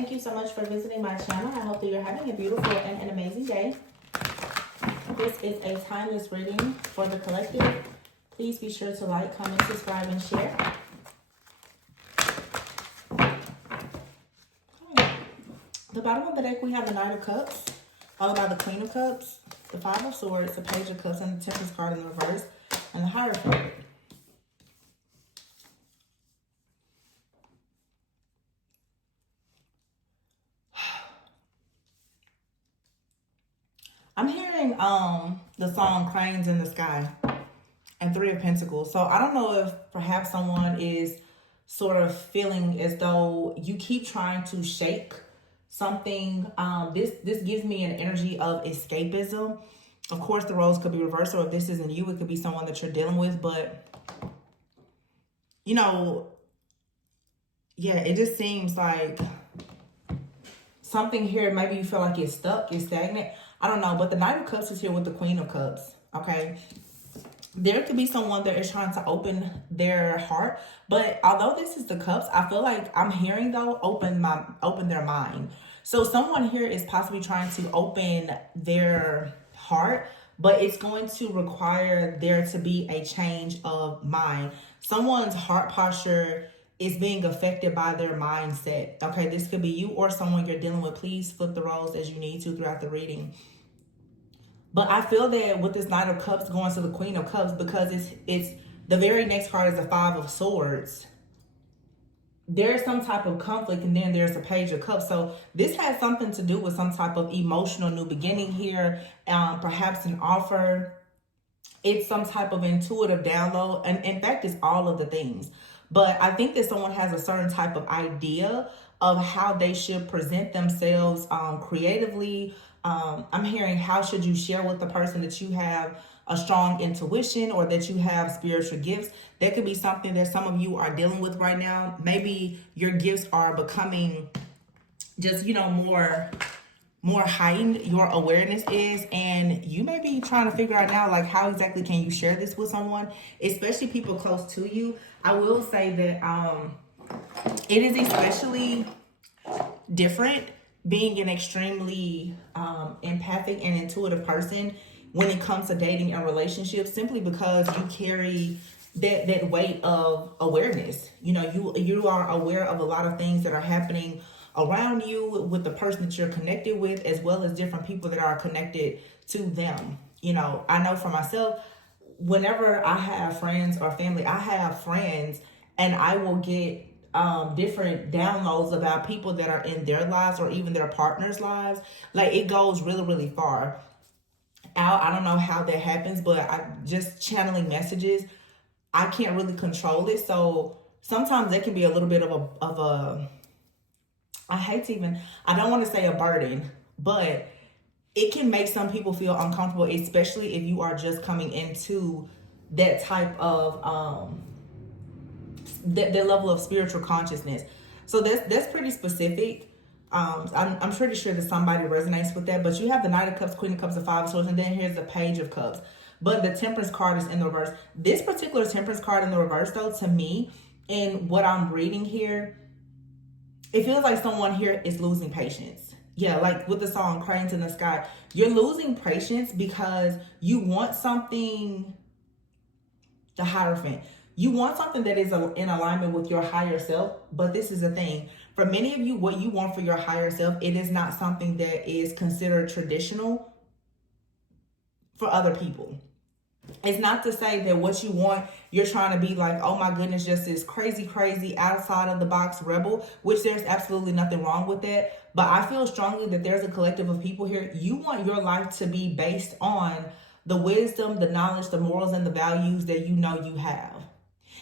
Thank you so much for visiting my channel. I hope that you're having a beautiful and an amazing day. This is a timeless reading for the collective. Please be sure to like, comment, subscribe, and share. The bottom of the deck, we have the Knight of Cups, followed by the Queen of Cups, the Five of Swords, the Page of Cups, and the Temperance card in the reverse, and the Hierophant. I'm hearing the song Cranes in the Sky and Three of Pentacles. So I don't know if perhaps someone is sort of feeling as though you keep trying to shake something. This gives me an energy of escapism. Of course, the roles could be reversed, or if this isn't you, it could be someone that you're dealing with. But, you know, yeah, it just seems like something here, maybe you feel like it's stuck, it's stagnant. I don't know, but the Knight of Cups is here with the Queen of Cups, okay? There could be someone that is trying to open their heart, but although this is the Cups, I feel like I'm hearing, though, open their mind. So someone here is possibly trying to open their heart, but it's going to require there to be a change of mind. Someone's heart posture is being affected by their mindset. Okay, this could be you or someone you're dealing with. Please flip the roles as you need to throughout the reading. But I feel that with this Knight of Cups going to the Queen of Cups, because it's the very next card is the Five of Swords. There's some type of conflict, and then there's a Page of Cups. So this has something to do with some type of emotional new beginning here, perhaps an offer. It's some type of intuitive download, and in fact, it's all of the things. But I think that someone has a certain type of idea of how they should present themselves creatively. I'm hearing, how should you share with the person that you have a strong intuition or that you have spiritual gifts? That could be something that some of you are dealing with right now. Maybe your gifts are becoming just, you know, more heightened, your awareness is, and you may be trying to figure out now, like, how exactly can you share this with someone, especially people close to you. I will say that it is especially different being an extremely empathic and intuitive person when it comes to dating and relationships, simply because you carry that weight of awareness. You know, you are aware of a lot of things that are happening around you with the person that you're connected with, as well as different people that are connected to them. You know, I know for myself, whenever I have friends or family, I have friends and I will get different downloads about people that are in their lives or even their partner's lives. Like, it goes really, really far out. I don't know how that happens, but I just channeling messages, I can't really control it. So sometimes that can be a little bit of a I don't want to say a burden, but it can make some people feel uncomfortable, especially if you are just coming into that type of, that level of spiritual consciousness. So that's pretty specific. I'm pretty sure that somebody resonates with that, but you have the Knight of Cups, Queen of Cups, the Five of Swords, and then here's the Page of Cups. But the Temperance card is in the reverse. This particular Temperance card in the reverse, though, to me, in what I'm reading here, it feels like someone here is losing patience. Yeah, like with the song Cranes in the Sky, you're losing patience because you want something, the Hierophant. You want something that is in alignment with your higher self, but this is the thing. For many of you, what you want for your higher self, it is not something that is considered traditional for other people. It's not to say that what you want, you're trying to be like, oh my goodness, just this crazy, outside of the box rebel, which there's absolutely nothing wrong with that. But I feel strongly that there's a collective of people here. You want your life to be based on the wisdom, the knowledge, the morals, and the values that you know you have.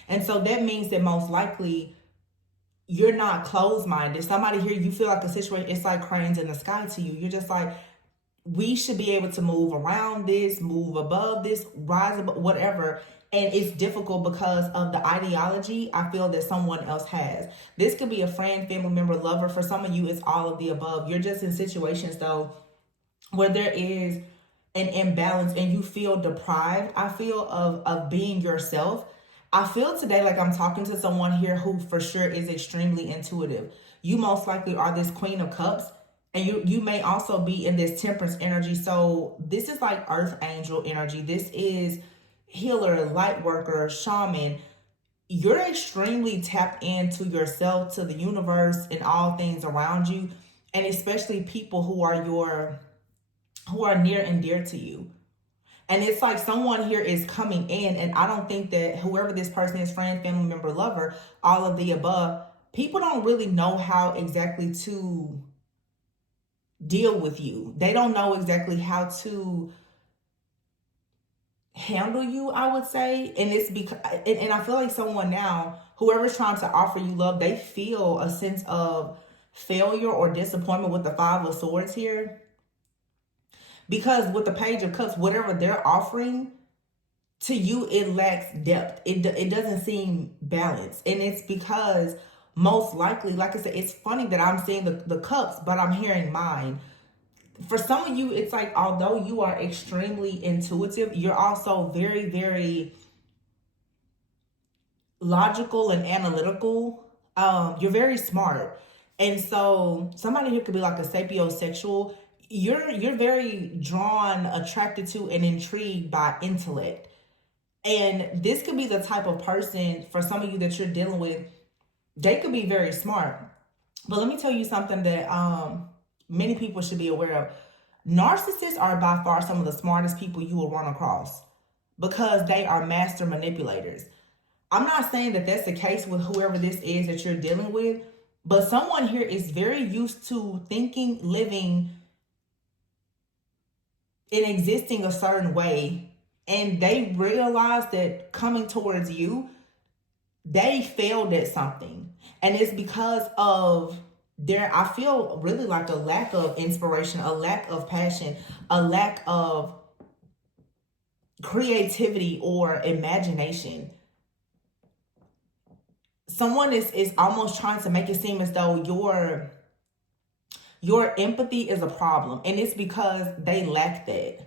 And so that means that most likely you're not closed-minded. Somebody here, you feel like a situation, it's like cranes in the sky to you. You're just like, we should be able to move around this, move above this, rise above, whatever. And it's difficult because of the ideology I feel that someone else has. This could be a friend, family member, lover. For some of you, it's all of the above. You're just in situations, though, where there is an imbalance and you feel deprived, I feel, of being yourself. I feel today like I'm talking to someone here who for sure is extremely intuitive. You most likely are this Queen of Cups, and you may also be in this Temperance energy. So this is like Earth Angel energy. This is healer, light worker, shaman. You're extremely tapped into yourself, to the universe, and all things around you, and especially people who are near and dear to you. And it's like someone here is coming in, and I don't think that whoever this person is, friend, family member, lover, all of the above, people don't really know how exactly to deal with you. They don't know exactly how to handle you, I would say. And it's because, and I feel like someone now, whoever's trying to offer you love, they feel a sense of failure or disappointment with the Five of Swords here. Because with the Page of Cups, whatever they're offering to you, it lacks depth. It doesn't seem balanced. And it's because most likely, like I said, it's funny that I'm seeing the cups, but I'm hearing mine. For some of you, it's like, although you are extremely intuitive, you're also very, very logical and analytical. You're very smart. And so somebody here could be like a sapiosexual. You're very drawn, attracted to, and intrigued by intellect. And this could be the type of person, for some of you that you're dealing with, they could be very smart. But let me tell you something that many people should be aware of. Narcissists are by far some of the smartest people you will run across, because they are master manipulators. I'm not saying that that's the case with whoever this is that you're dealing with, but someone here is very used to thinking, living, and existing a certain way. And they realize that coming towards you, they failed at something. And it's because of I feel really like a lack of inspiration, a lack of passion, a lack of creativity or imagination. Someone is almost trying to make it seem as though your empathy is a problem. And it's because they lack that.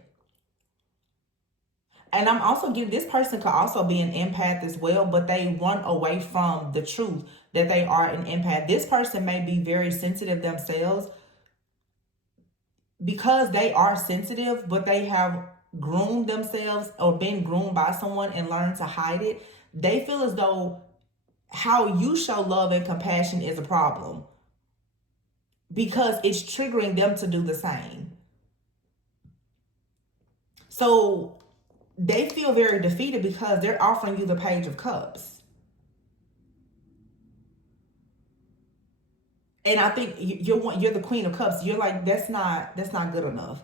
And I'm also getting, this person could also be an empath as well, but they run away from the truth that they are an empath. This person may be very sensitive themselves, because they are sensitive, but they have groomed themselves or been groomed by someone and learned to hide it. They feel as though how you show love and compassion is a problem, because it's triggering them to do the same. So they feel very defeated because they're offering you the Page of Cups. And I think you're the Queen of Cups. You're like, that's not good enough.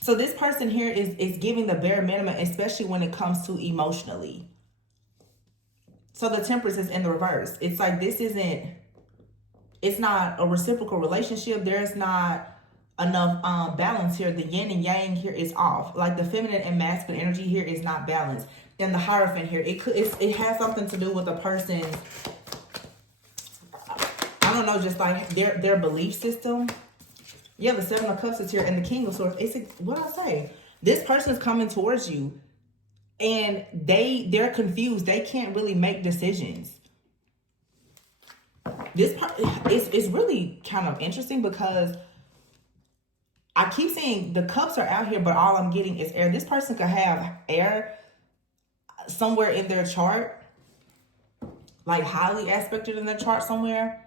So this person here is giving the bare minimum, especially when it comes to emotionally. So the Temperance is in the reverse. It's like, it's not a reciprocal relationship. There's not enough balance here. The yin and yang here is off. Like the feminine and masculine energy here is not balanced. And the Hierophant here, it has something to do with a person's, I don't know, just like their belief system. Yeah, the Seven of Cups is here, and the King of Swords. What I say? This person is coming towards you, and they're confused. They can't really make decisions. This part is really kind of interesting, because I keep saying the cups are out here, but all I'm getting is air. This person could have air somewhere in their chart, like highly aspected in their chart somewhere.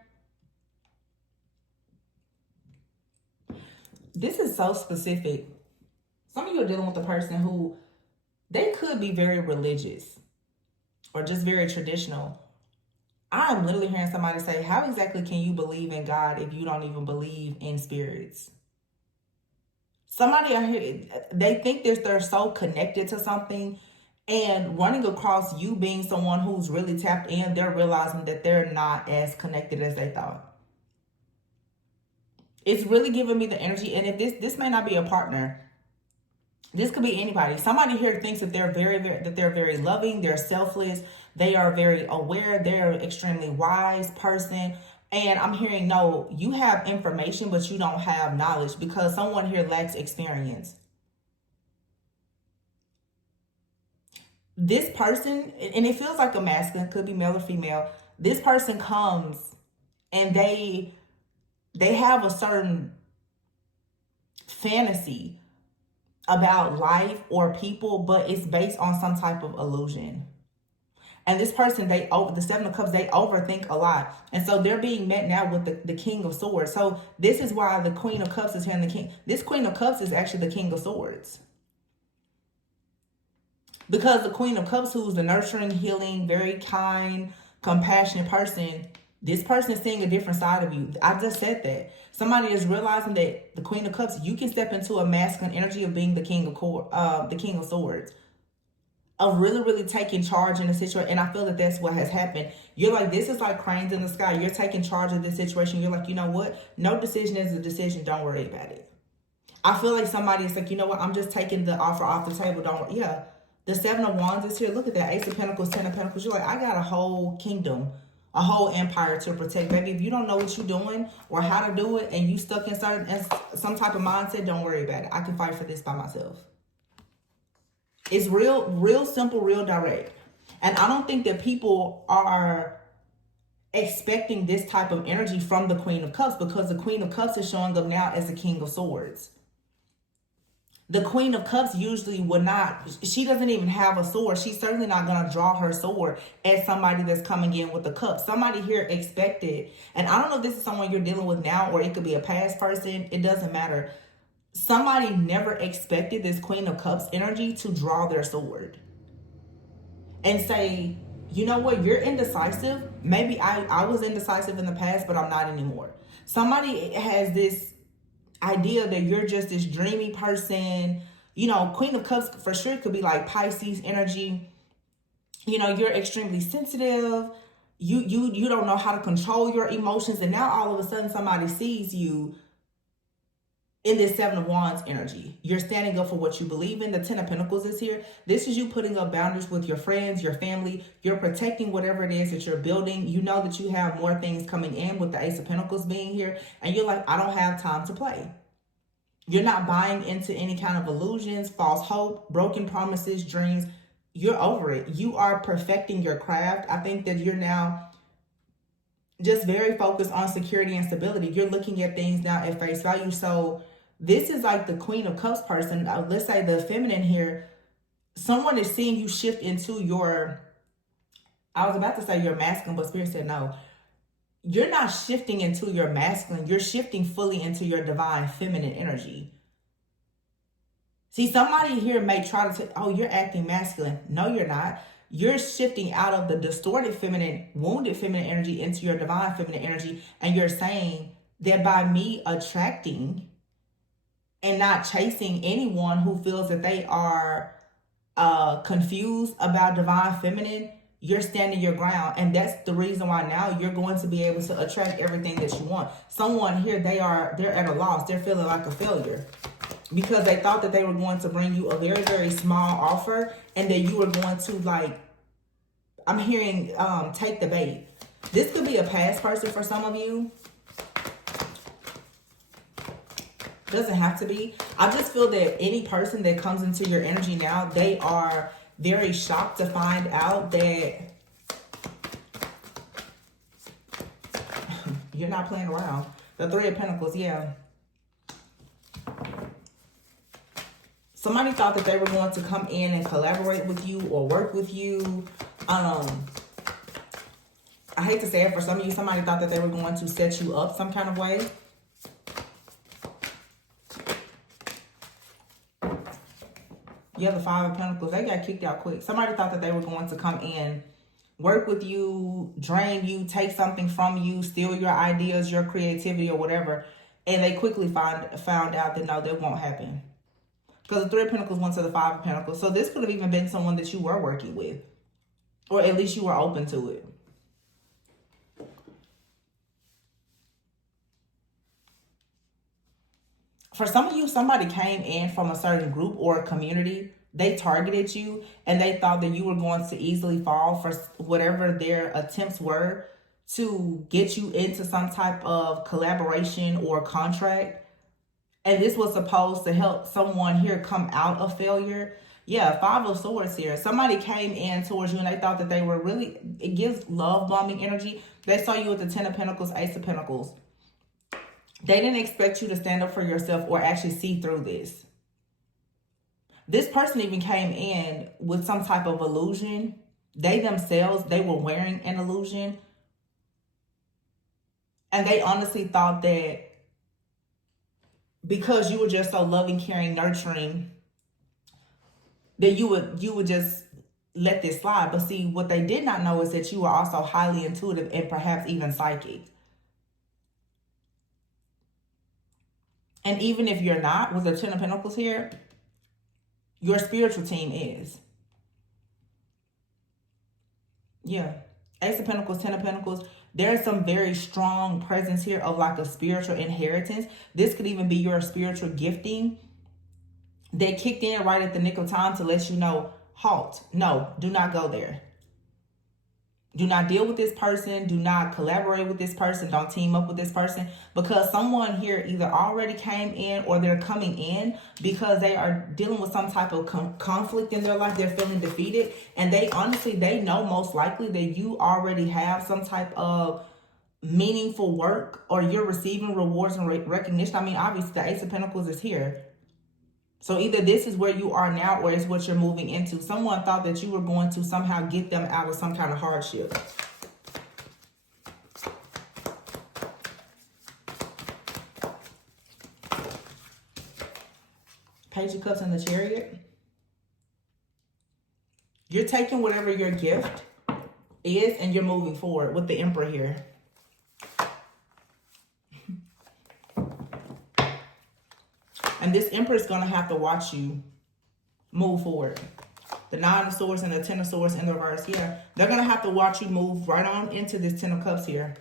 This is so specific. Some of you are dealing with a person who, they could be very religious or just very traditional. I'm literally hearing somebody say, how exactly can you believe in God if you don't even believe in spirits? Somebody out here, they think they're so connected to something, and running across you being someone who's really tapped in, they're realizing that they're not as connected as they thought. It's really giving me the energy. And if this may not be a partner, this could be anybody. Somebody here thinks that they're very loving, they're selfless, they are very aware, they're an extremely wise person. And I'm hearing, no, you have information, but you don't have knowledge, because someone here lacks experience. this person, and it feels like a masculine, could be male or female. This person comes and they have a certain fantasy about life or people, but it's based on some type of illusion. And this person, the Seven of Cups, they overthink a lot. And so they're being met now with the King of Swords. So this is why the Queen of Cups is here and the King. This Queen of Cups is actually the King of Swords. Because the Queen of Cups, who's the nurturing, healing, very kind, compassionate person, this person is seeing a different side of you. I just said that. Somebody is realizing that the Queen of Cups, you can step into a masculine energy of being the King of Swords. Of really, really taking charge in the situation. And I feel that that's what has happened. You're like, this is like cranes in the sky. You're taking charge of this situation. You're like, you know what? No decision is a decision. Don't worry about it. I feel like somebody is like, you know what? I'm just taking the offer off the table. Don't worry. Yeah. The Seven of Wands is here. Look at that. Ace of Pentacles, Ten of Pentacles. You're like, I got a whole kingdom, a whole empire to protect. Baby, if you don't know what you're doing or how to do it and you stuck in some type of mindset, don't worry about it. I can fight for this by myself. It's real simple, real direct. And I don't think that people are expecting this type of energy from the Queen of Cups, because the Queen of Cups is showing up now as the King of Swords. The Queen of Cups usually would not, she doesn't even have a sword. She's certainly not going to draw her sword at somebody that's coming in with the cup. Somebody here expected, and I don't know if this is someone you're dealing with now or it could be a past person. It doesn't matter. Somebody never expected this Queen of Cups energy to draw their sword and say, you know what, you're indecisive. Maybe I was indecisive in the past, but I'm not anymore. Somebody has this idea that you're just this dreamy person. You know, Queen of Cups for sure could be like Pisces energy. You know, you're extremely sensitive. You don't know how to control your emotions. And now all of a sudden somebody sees you in this Seven of Wands energy. You're standing up for what you believe in. The Ten of Pentacles is here. This is you putting up boundaries with your friends, your family. You're protecting whatever it is that you're building. You know that you have more things coming in with the Ace of Pentacles being here. And you're like, I don't have time to play. You're not buying into any kind of illusions, false hope, broken promises, dreams. You're over it. You are perfecting your craft. I think that you're now just very focused on security and stability. You're looking at things now at face value. So this is like the Queen of Cups person. Let's say the feminine here. Someone is seeing you shift into your, I was about to say your masculine, but Spirit said no. You're not shifting into your masculine. You're shifting fully into your divine feminine energy. See, somebody here may try to say, oh, you're acting masculine. No, you're not. You're shifting out of the distorted feminine, wounded feminine energy into your divine feminine energy. And you're saying that by me attracting and not chasing anyone who feels that they are confused about divine feminine, you're standing your ground. And that's the reason why now you're going to be able to attract everything that you want. Someone here, they're at a loss. They're feeling like a failure because they thought that they were going to bring you a very, very small offer and that you were going to, like, I'm hearing take the bait. This could be a past person for some of you. Doesn't have to be. I just feel that any person that comes into your energy now, they are very shocked to find out that you're not playing around. The Three of Pentacles, yeah. Somebody thought that they were going to come in and collaborate with you or work with you. I hate to say it, for some of you, somebody thought that they were going to set you up some kind of way. You have the Five of Pentacles. They got kicked out quick. Somebody thought that they were going to come in, work with you, drain you, take something from you, steal your ideas, your creativity, or whatever. And they quickly found out that no, that won't happen. Because the Three of Pentacles went to the Five of Pentacles. So this could have even been someone that you were working with. Or at least you were open to it. For some of you, somebody came in from a certain group or a community. They targeted you and they thought that you were going to easily fall for whatever their attempts were to get you into some type of collaboration or contract. And this was supposed to help someone here come out of failure. Yeah, Five of Swords here. Somebody came in towards you and they thought that they were really, it gives love bombing energy. They saw you with the Ten of Pentacles, Ace of Pentacles. They didn't expect you to stand up for yourself or actually see through this. This person even came in with some type of illusion. They themselves, they were wearing an illusion. And they honestly thought that because you were just so loving, caring, nurturing, that you would just let this slide. But see, what they did not know is that you are also highly intuitive and perhaps even psychic. And even if you're not, with the Ten of Pentacles here, your spiritual team is. Yeah. Ace of Pentacles, Ten of Pentacles. There's some very strong presence here of like a spiritual inheritance. This could even be your spiritual gifting. They kicked in right at the nick of time to let you know, halt. No, do not go there. Do not deal with this person. Do not collaborate with this person. Don't team up with this person, because someone here either already came in or they're coming in because they are dealing with some type of conflict in their life. They're feeling defeated, and they honestly, they know most likely that you already have some type of meaningful work, or you're receiving rewards and recognition. I mean, obviously the Ace of Pentacles is here. So either this is where you are now or it's what you're moving into. Someone thought that you were going to somehow get them out of some kind of hardship. Page of Cups and the Chariot. You're taking whatever your gift is and you're moving forward with the Emperor here. And this Emperor is going to have to watch you move forward. The Nine of Swords and the Ten of Swords in the reverse. Yeah, they're going to have to watch you move right on into this Ten of Cups here.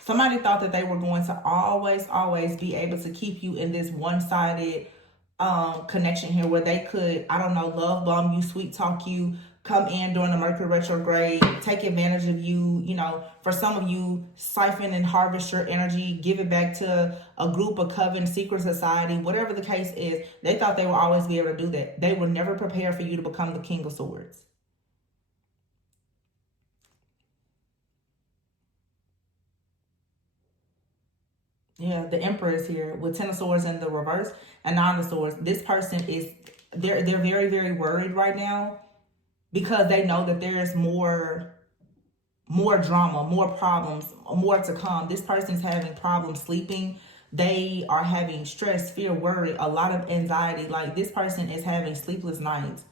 Somebody thought that they were going to always be able to keep you in this one-sided connection here where they could, I don't know, love bomb you, sweet talk you, come in during the Mercury retrograde, take advantage of you, you know, for some of you, siphon and harvest your energy, give it back to a group, a coven, secret society, whatever the case is. They thought they would always be able to do that. They were never prepared for you to become the King of Swords. Yeah, the Emperor is here with Ten of Swords in the reverse and Nine of Swords. This person is, they're very worried right now, because they know that there's more drama, more problems, more to come. This person's having problems sleeping. They are having stress, fear, worry, a lot of anxiety. Like, this person is having sleepless nights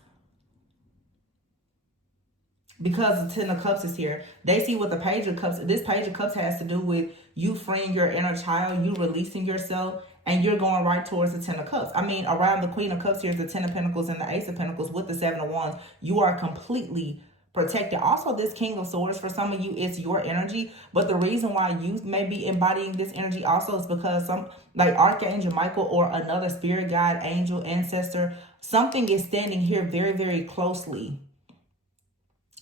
because the Ten of Cups is here. They see what the Page of Cups, this Page of Cups has to do with you freeing your inner child, you releasing yourself, and you're going right towards the Ten of Cups. I mean, around the Queen of Cups here is the Ten of Pentacles and the Ace of Pentacles with the Seven of Wands. You are completely protected. Also, this King of Swords, for some of you, it's your energy. But the reason why you may be embodying this energy also is because some, like Archangel Michael or another spirit guide, angel, ancestor, something is standing here very closely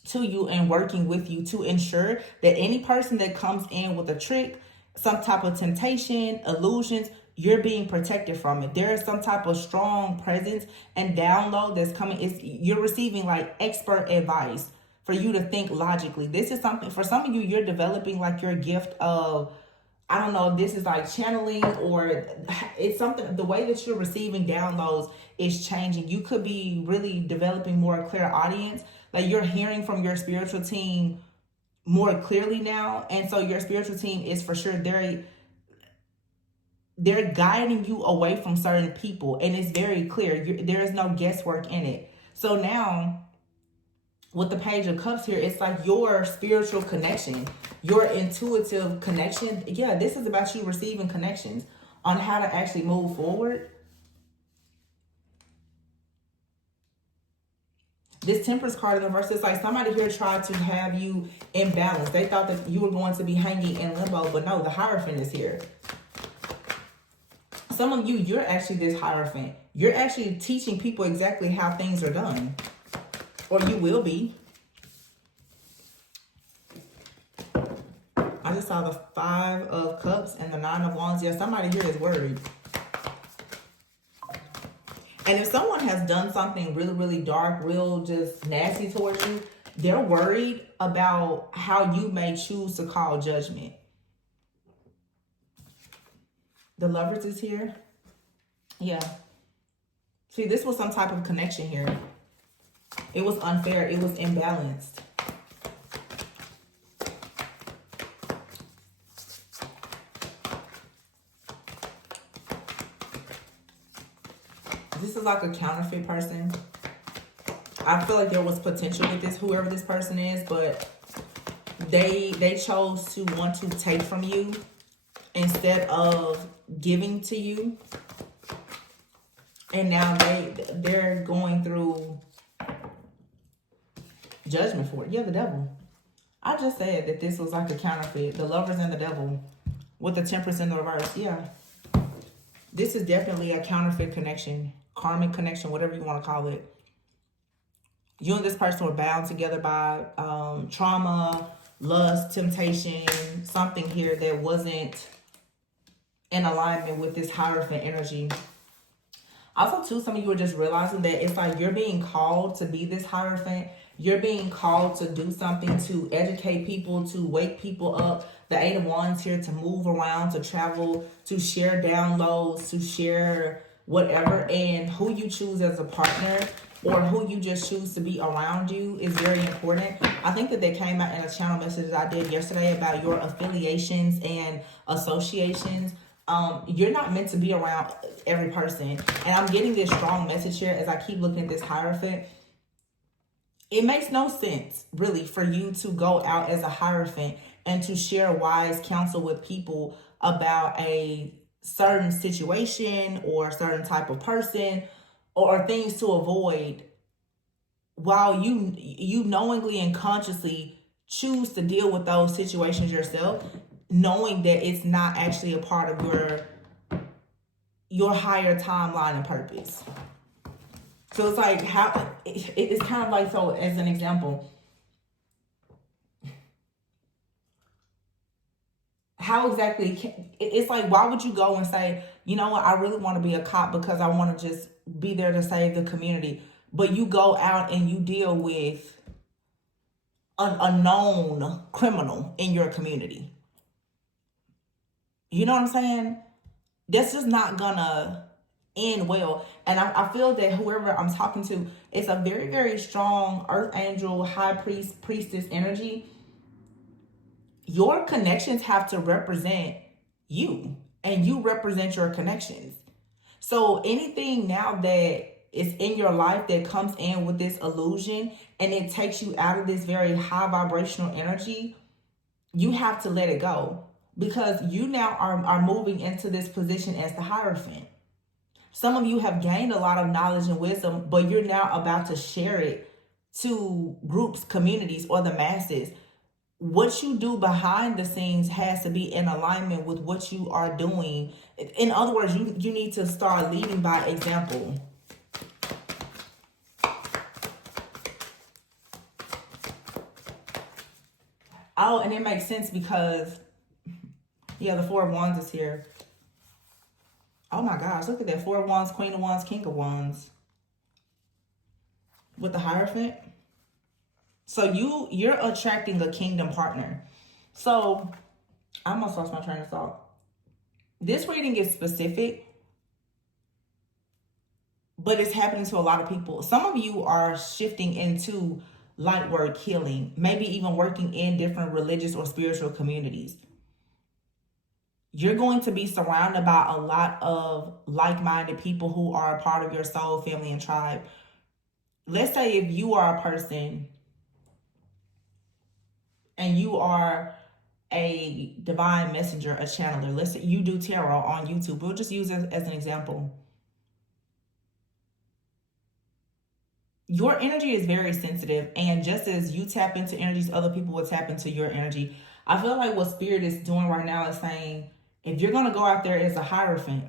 to you and working with you to ensure that any person that comes in with a trick, some type of temptation, illusions, you're being protected from it. There is some type of strong presence and download that's coming. You're receiving like expert advice for you to think logically. This is something, for some of you, you're developing like your gift of, I don't know if this is like channeling or it's something, the way that you're receiving downloads is changing. You could be really developing more clear audience. Like, you're hearing from your spiritual team more clearly now. And so your spiritual team is for sure, they're guiding you away from certain people. And it's very clear. There is no guesswork in it. So now with the Page of Cups here, it's like your spiritual connection, your intuitive connection. Yeah, this is about you receiving connections on how to actually move forward. This Temperance card in the reverse is like somebody here tried to have you in balance. They thought that you were going to be hanging in limbo, but no, the Hierophant is here. Some of you, you're actually this Hierophant. You're actually teaching people exactly how things are done. Or you will be. I just saw the Five of Cups and the Nine of Wands. Yeah, somebody here is worried. And if someone has done something really, really dark, real just nasty towards you, they're worried about how you may choose to call judgment. The Lovers is here. Yeah. See, this was some type of connection here. It was unfair. It was imbalanced. This is like a counterfeit person. I feel like there was potential with this, whoever this person is, but they chose to want to take from you instead of giving to you. And now they're going through judgment for it. Yeah, the devil. I just said that this was like a counterfeit. The Lovers and the devil with the Temperance in the reverse. Yeah. This is definitely a counterfeit connection. Karmic connection, whatever you want to call it. You and this person were bound together by trauma, lust, temptation, something here that wasn't in alignment with this Hierophant energy. Also, too, some of you are just realizing that it's like you're being called to be this Hierophant. You're being called to do something, to educate people, to wake people up. The Eight of Wands here to move around, to travel, to share downloads, to share whatever. And who you choose as a partner or who you just choose to be around you is very important. I think that they came out in a channel message that I did yesterday about your affiliations and associations. You're not meant to be around every person. And I'm getting this strong message here as I keep looking at this Hierophant. It makes no sense, really, for you to go out as a Hierophant and to share wise counsel with people about a certain situation or a certain type of person or things to avoid while you knowingly and consciously choose to deal with those situations yourself, knowing that it's not actually a part of your higher timeline and purpose. So it's like, how it's kind of like, so as an example, how exactly it's like, why would you go and say, you know what, I really want to be a cop because I want to just be there to save the community, but you go out and you deal with a known criminal in your community? You know what I'm saying? That's just not gonna end well. And I feel that whoever I'm talking to, it's a very, very strong earth angel, high priest, priestess energy. Your connections have to represent you, and you represent your connections. So anything now that is in your life that comes in with this illusion and it takes you out of this very high vibrational energy, you have to let it go, because you now are moving into this position as the Hierophant. Some of you have gained a lot of knowledge and wisdom, but you're now about to share it to groups, communities, or the masses. What you do behind the scenes has to be in alignment with what you are doing. In other words, you need to start leading by example. Oh, and it makes sense because, yeah, the Four of Wands is here. Oh my gosh, look at that. Four of Wands, Queen of Wands, King of Wands. With the Hierophant. So you're attracting a kingdom partner. So I almost lost my train of thought. This reading is specific, but it's happening to a lot of people. Some of you are shifting into light work, healing, maybe even working in different religious or spiritual communities. You're going to be surrounded by a lot of like-minded people who are a part of your soul, family, and tribe. Let's say if you are a person and you are a divine messenger, a channeler. Let's say you do tarot on YouTube. We'll just use it as an example. Your energy is very sensitive, and just as you tap into energies, other people will tap into your energy. I feel like what Spirit is doing right now is saying, if you're going to go out there as a Hierophant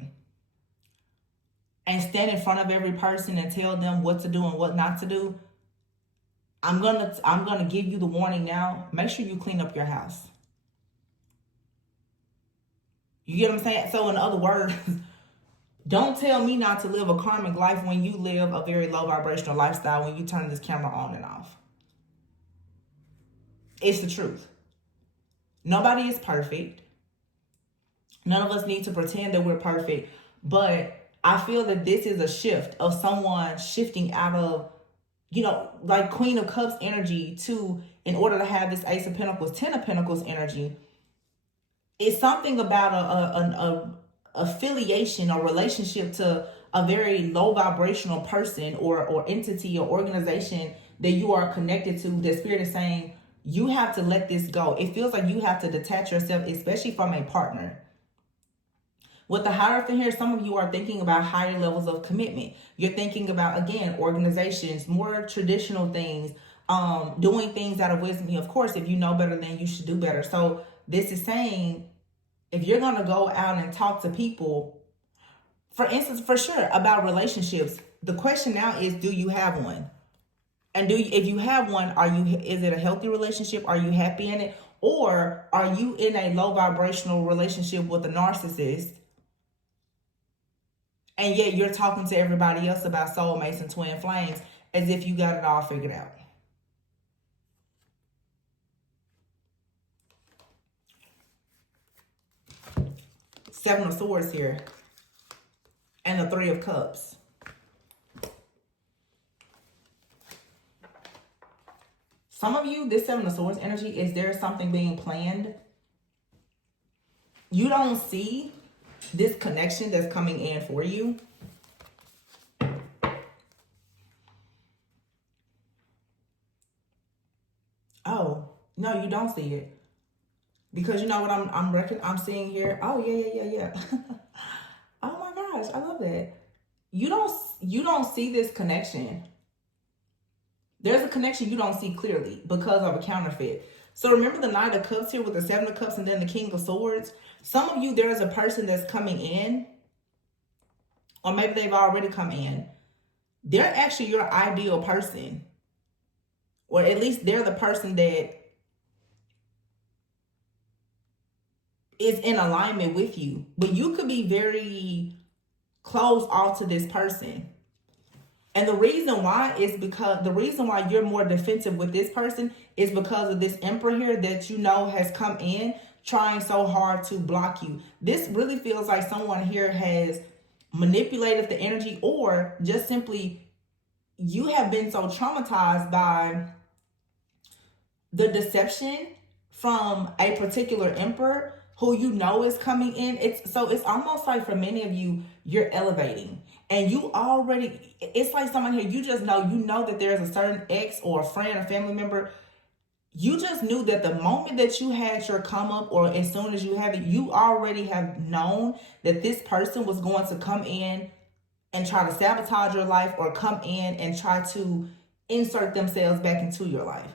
and stand in front of every person and tell them what to do and what not to do, I'm gonna give you the warning now. Make sure you clean up your house. You get what I'm saying? So in other words, Don't tell me not to live a karmic life when you live a very low vibrational lifestyle when you turn this camera on and off. It's the truth. Nobody is perfect. None of us need to pretend that we're perfect. But I feel that this is a shift of someone shifting out of, you know, like Queen of Cups energy to, in order to have this Ace of Pentacles, Ten of Pentacles energy. It's something about a affiliation or relationship to a very low vibrational person or entity or organization that you are connected to. The Spirit is saying you have to let this go. It feels like you have to detach yourself, especially from a partner. With the Hierophant here, some of you are thinking about higher levels of commitment. You're thinking about, again, organizations, more traditional things, doing things out of wisdom. Of course, if you know better, then you should do better. So this is saying, if you're going to go out and talk to people, for instance, for sure, about relationships, the question now is, do you have one? And if you have one, is it a healthy relationship? Are you happy in it? Or are you in a low vibrational relationship with a narcissist? And yet you're talking to everybody else about soulmates and twin flames as if you got it all figured out. Seven of Swords here. And the Three of Cups. Some of you, this Seven of Swords energy, is there something being planned? You don't see this connection that's coming in for you. Oh, no, you don't see it. Because you know what I'm seeing here? Oh, yeah. Oh my gosh, I love that. You don't see this connection. There's a connection you don't see clearly because of a counterfeit. So remember the Knight of Cups here with the Seven of Cups and then the King of Swords? Some of you, there's a person that's coming in, or maybe they've already come in. They're actually your ideal person. Or at least they're the person that is in alignment with you. But you could be very close off to this person. And the reason why is because the reason why you're more defensive with this person is because of this Emperor here that you know has come in trying so hard to block you. This really feels like someone here has manipulated the energy, or just simply you have been so traumatized by the deception from a particular Emperor who you know is coming in. It's almost like for many of you, you're elevating. And you already, it's like someone here, you know that there's a certain ex or a friend or family member. You just knew that the moment that you had your come up, or as soon as you have it, you already have known that this person was going to come in and try to sabotage your life, or come in and try to insert themselves back into your life.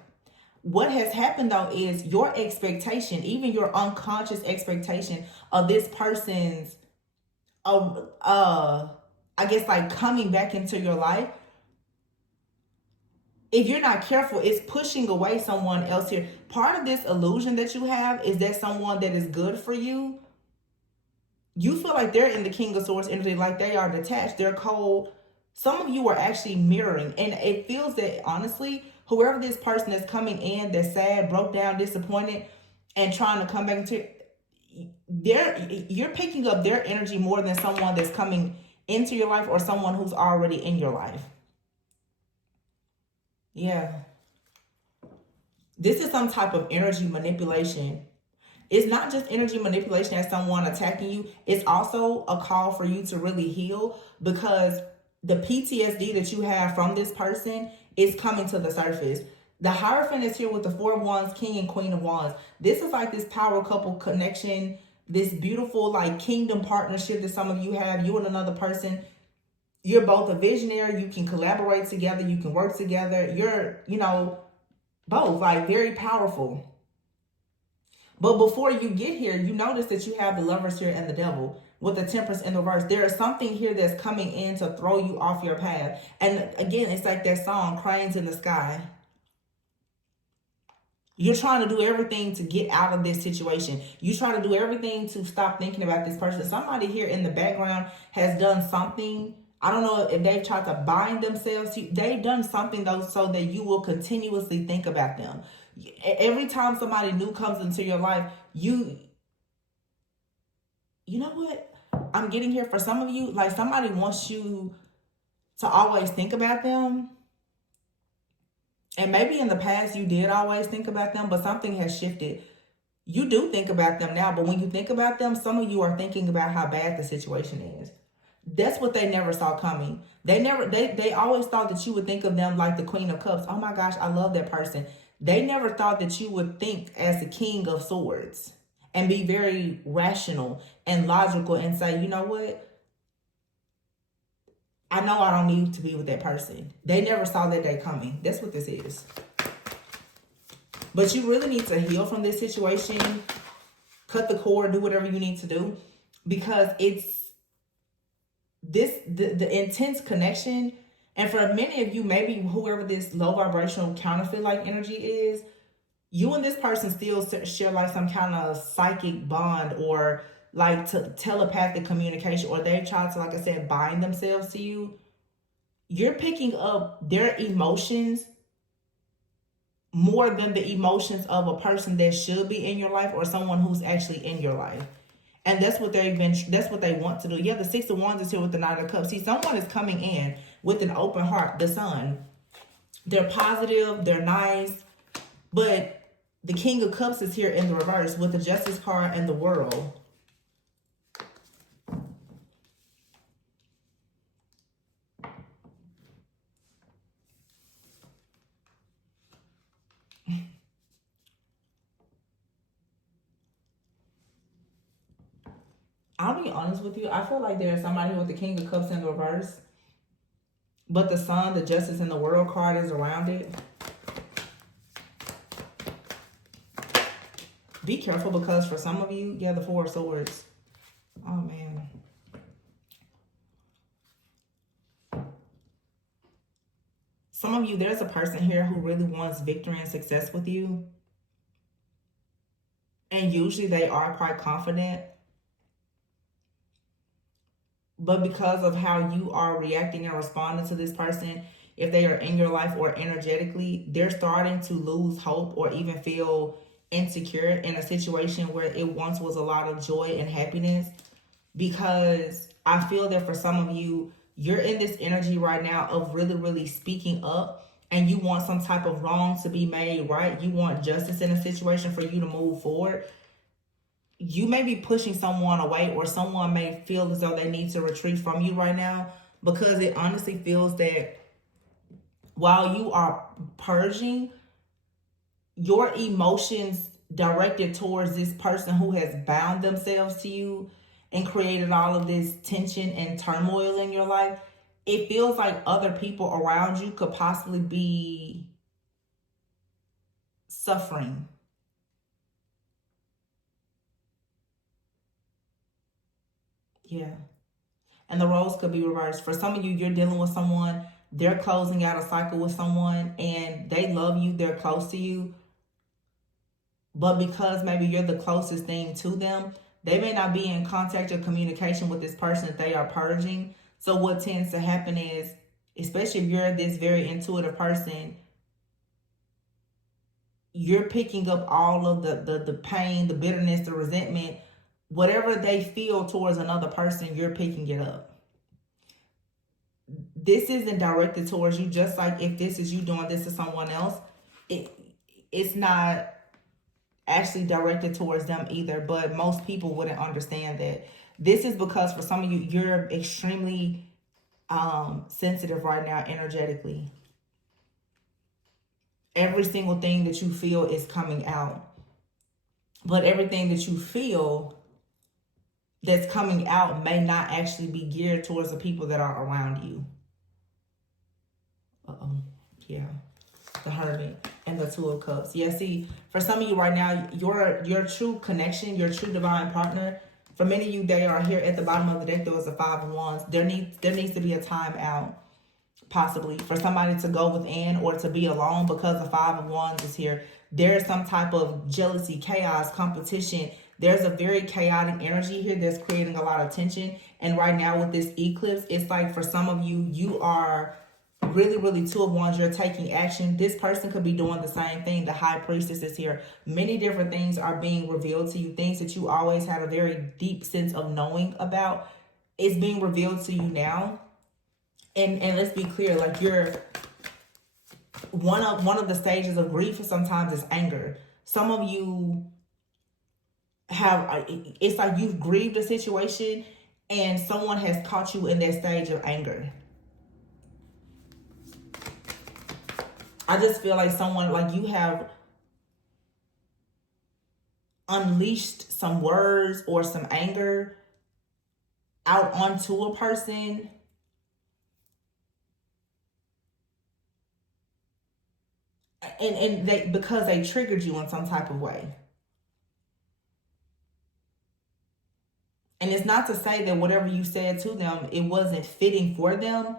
What has happened though is your expectation, even your unconscious expectation of this person's, I guess like coming back into your life, if you're not careful, it's pushing away someone else here. Part of this illusion that you have is that someone that is good for you, you feel like they're in the King of Swords energy, like they are detached, they're cold. Some of you are actually mirroring, and it feels that honestly, whoever this person is coming in that's sad, broke down, disappointed, and trying to come back into, you're picking up their energy more than someone that's coming into your life or someone who's already in your life. Yeah. This is some type of energy manipulation. It's not just energy manipulation as someone attacking you. It's also a call for you to really heal, because the PTSD that you have from this person is coming to the surface. The Hierophant is here with the Four of Wands, King and Queen of Wands. This is like this power couple connection, this beautiful like kingdom partnership that some of you have, you and another person. You're both a visionary. You can collaborate together. You can work together. You're, both like very powerful. But before you get here, you notice that you have the Lovers here and the Devil with the Temperance in the reverse. There is something here that's coming in to throw you off your path. And again, it's like that song, Cranes in the Sky. You're trying to do everything to get out of this situation. You try to do everything to stop thinking about this person. Somebody here in the background has done something. I don't know if they've tried to bind themselves to you. They've done something though so that you will continuously think about them. Every time somebody new comes into your life, you know what? I'm getting here for some of you, like somebody wants you to always think about them. And maybe in the past you did always think about them, but something has shifted. You do think about them now, but when you think about them, some of you are thinking about how bad the situation is. That's what they never saw coming. They always thought that you would think of them like the Queen of Cups. Oh my gosh, I love that person. They never thought that you would think as the King of Swords and be very rational and logical and say, you know what? I know I don't need to be with that person. They never saw that day coming. That's what this is. But you really need to heal from this situation. Cut the cord, do whatever you need to do. Because it's the intense connection. And for many of you, maybe whoever this low vibrational counterfeit like energy is, you and this person still share like some kind of psychic bond or like telepathic communication, or they try to, like I said, bind themselves to you. You're picking up their emotions more than the emotions of a person that should be in your life or someone who's actually in your life. And that's what that's what they want to do. Yeah, the Six of Wands is here with the Knight of Cups. See, someone is coming in with an open heart, the Sun. They're positive, they're nice, but the King of Cups is here in the reverse with the Justice card and the World. I'll be honest with you. I feel like there's somebody with the King of Cups in the reverse, but the Sun, the Justice, and the World card is around it. Be careful, because for some of you, yeah, the Four of Swords. Oh, man. Some of you, there's a person here who really wants victory and success with you. And usually they are quite confident. But because of how you are reacting and responding to this person, if they are in your life or energetically, they're starting to lose hope or even feel insecure in a situation where it once was a lot of joy and happiness. Because I feel that for some of you, you're in this energy right now of really, really speaking up, and you want some type of wrong to be made right. You want justice in a situation for you to move forward. You may be pushing someone away, or someone may feel as though they need to retreat from you right now, because it honestly feels that while you are purging, your emotions directed towards this person who has bound themselves to you and created all of this tension and turmoil in your life, it feels like other people around you could possibly be suffering. Yeah. And the roles could be reversed. For some of you, you're dealing with someone, they're closing out a cycle with someone, and they love you, they're close to you. But because maybe you're the closest thing to them, they may not be in contact or communication with this person that they are purging. So what tends to happen is, especially if you're this very intuitive person, you're picking up all of the pain, the bitterness, the resentment, whatever they feel towards another person, you're picking it up. This isn't directed towards you, just like if this is you doing this to someone else, it's not actually directed towards them either, but most people wouldn't understand that. This is because for some of you, you're extremely sensitive right now energetically. Every single thing that you feel is coming out, but everything that you feel that's coming out may not actually be geared towards the people that are around you. Yeah. The Hermit and the Two of Cups. Yeah, see, for some of you right now, your true connection, your true divine partner, for many of you, they are here at the bottom of the deck. There was a Five of Wands. There needs to be a time out, possibly, for somebody to go within or to be alone, because the Five of Wands is here. there's some type of jealousy, chaos, competition. There's a very chaotic energy here that's creating a lot of tension. And right now with this eclipse, it's like for some of you, you are really, really Two of Wands. You're taking action. This person could be doing the same thing. The High Priestess is here. Many different things are being revealed to you. Things that you always had a very deep sense of knowing about. It's being revealed to you now. And let's be clear, like you're one of the stages of grief sometimes is anger. Some of you have, it's like you've grieved a situation and someone has caught you in that stage of anger. I just feel like someone, like you have unleashed some words or some anger out onto a person. And they, because they triggered you in some type of way. And it's not to say that whatever you said to them, it wasn't fitting for them,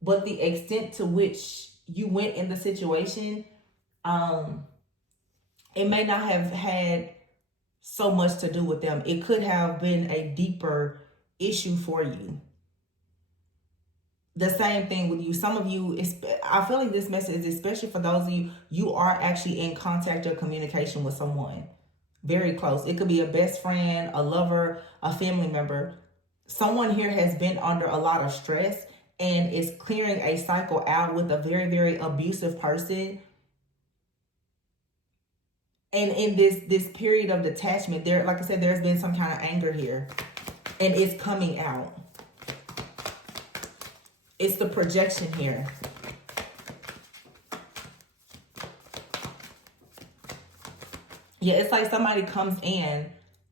but the extent to which you went in the situation, it may not have had so much to do with them. It could have been a deeper issue for you. The same thing with you. Some of you, I feel like this message is especially for those of you, you are actually in contact or communication with someone very close. It could be a best friend, a lover, a family member. Someone here has been under a lot of stress and is clearing a cycle out with a very, very abusive person. And in this period of detachment, there, like I said, there's been some kind of anger here. And it's coming out. It's the projection here. Yeah, it's like somebody comes in,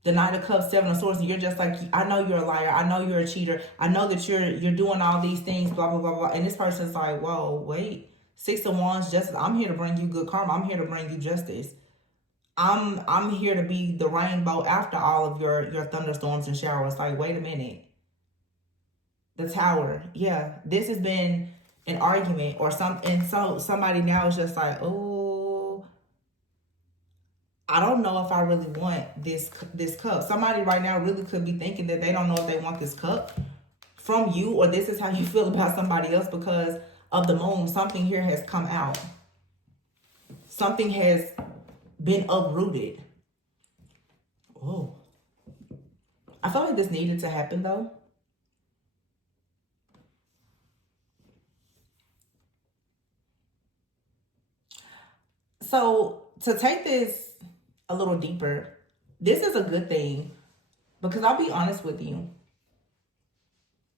the Knight of Cups, Seven of Swords, and you're just like, I know you're a liar. I know you're a cheater. I know that you're doing all these things, blah, blah, blah, blah. And this person's like, whoa, wait. Six of Wands, justice. I'm here to bring you good karma. I'm here to bring you justice. I'm here to be the rainbow after all of your thunderstorms and showers. Like, wait a minute. The Tower. Yeah, this has been an argument or something. And so somebody now is just like, oh, I don't know if I really want this cup. Somebody right now really could be thinking that they don't know if they want this cup from you, or this is how you feel about somebody else because of the moon. Something here has come out. Something has been uprooted. Oh, I felt like this needed to happen though. So to take this a little deeper, this is a good thing because I'll be honest with you.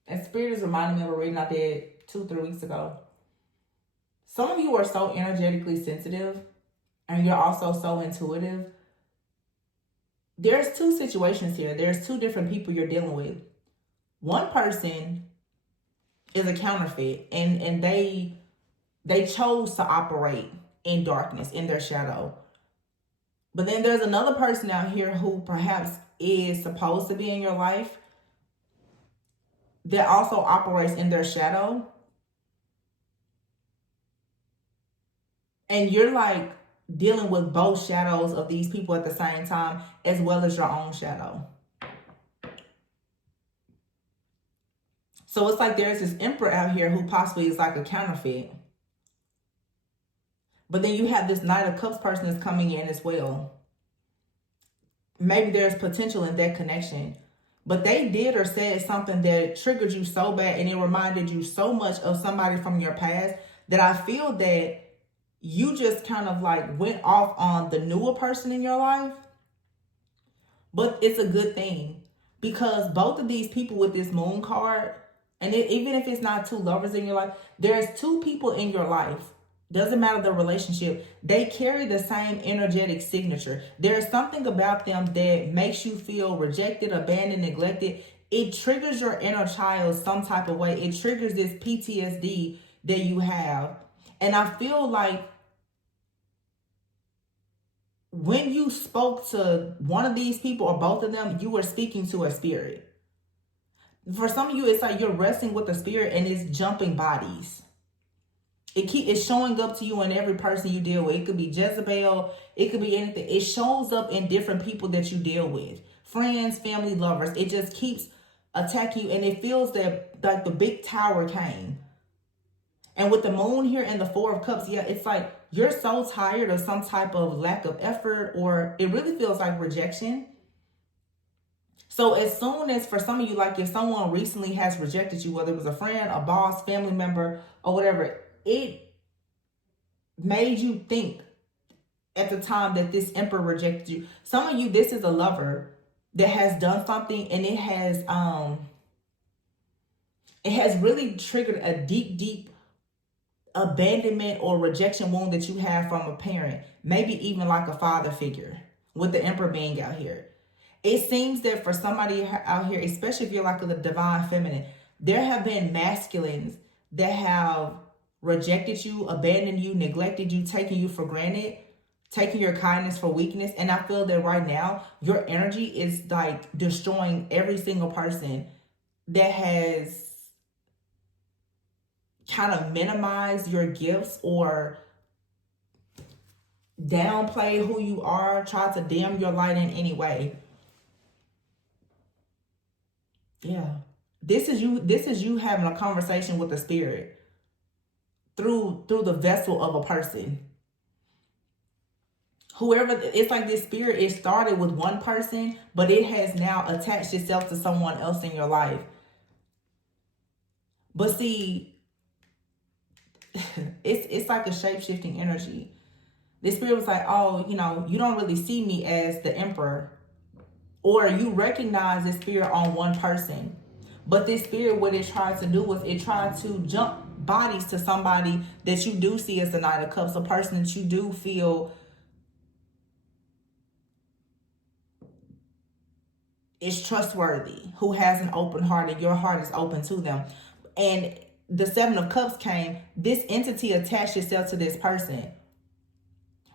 And Spirit is reminding me of a reading I did 2-3 weeks ago. Some of you are so energetically sensitive and you're also so intuitive. There's two situations here. There's two different people you're dealing with. One person is a counterfeit and they chose to operate in darkness, in their shadow. But then there's another person out here who perhaps is supposed to be in your life that also operates in their shadow. And you're like dealing with both shadows of these people at the same time, as well as your own shadow. So it's like there's this emperor out here who possibly is like a counterfeit. But then you have this Knight of Cups person that's coming in as well. Maybe there's potential in that connection. But they did or said something that triggered you so bad and it reminded you so much of somebody from your past that I feel that you just kind of like went off on the newer person in your life. But it's a good thing because both of these people with this moon card, and even if it's not two lovers in your life, there's two people in your life. Doesn't matter the relationship. They carry the same energetic signature. There's something about them that makes you feel rejected, abandoned, neglected. It triggers your inner child some type of way. It triggers this PTSD that you have. And I feel like when you spoke to one of these people or both of them, you were speaking to a spirit. For some of you, it's like you're wrestling with the spirit and it's jumping bodies. It's showing up to you in every person you deal with. It could be Jezebel. It could be anything. It shows up in different people that you deal with. Friends, family, lovers. It just keeps attacking you. And it feels that like the big tower came. And with the moon here and the Four of Cups, yeah, it's like you're so tired of some type of lack of effort, or it really feels like rejection. So as soon as, for some of you, like if someone recently has rejected you, whether it was a friend, a boss, family member, or whatever, it made you think at the time that this Emperor rejected you. Some of you, this is a lover that has done something, and it has really triggered a deep abandonment or rejection wound that you have from a parent, maybe even like a father figure, with the Emperor being out here. It seems that for somebody out here, especially if you're like a divine feminine, there have been masculines that have rejected you, abandoned you, neglected you, taken you for granted, taking your kindness for weakness. And I feel that right now your energy is like destroying every single person that has kind of minimize your gifts or downplay who you are, try to dim your light in any way. Yeah. This is you having a conversation with the spirit through the vessel of a person. Whoever, it's like this spirit, it started with one person, but it has now attached itself to someone else in your life. But see, it's like a shape-shifting energy. The spirit was like, oh, you know, you don't really see me as the Emperor. Or you recognize the spirit on one person. But this spirit, what it tried to do was it tried to jump bodies to somebody that you do see as the Knight of Cups, a person that you do feel is trustworthy, who has an open heart, and your heart is open to them. And the Seven of Cups came. This entity attached itself to this person.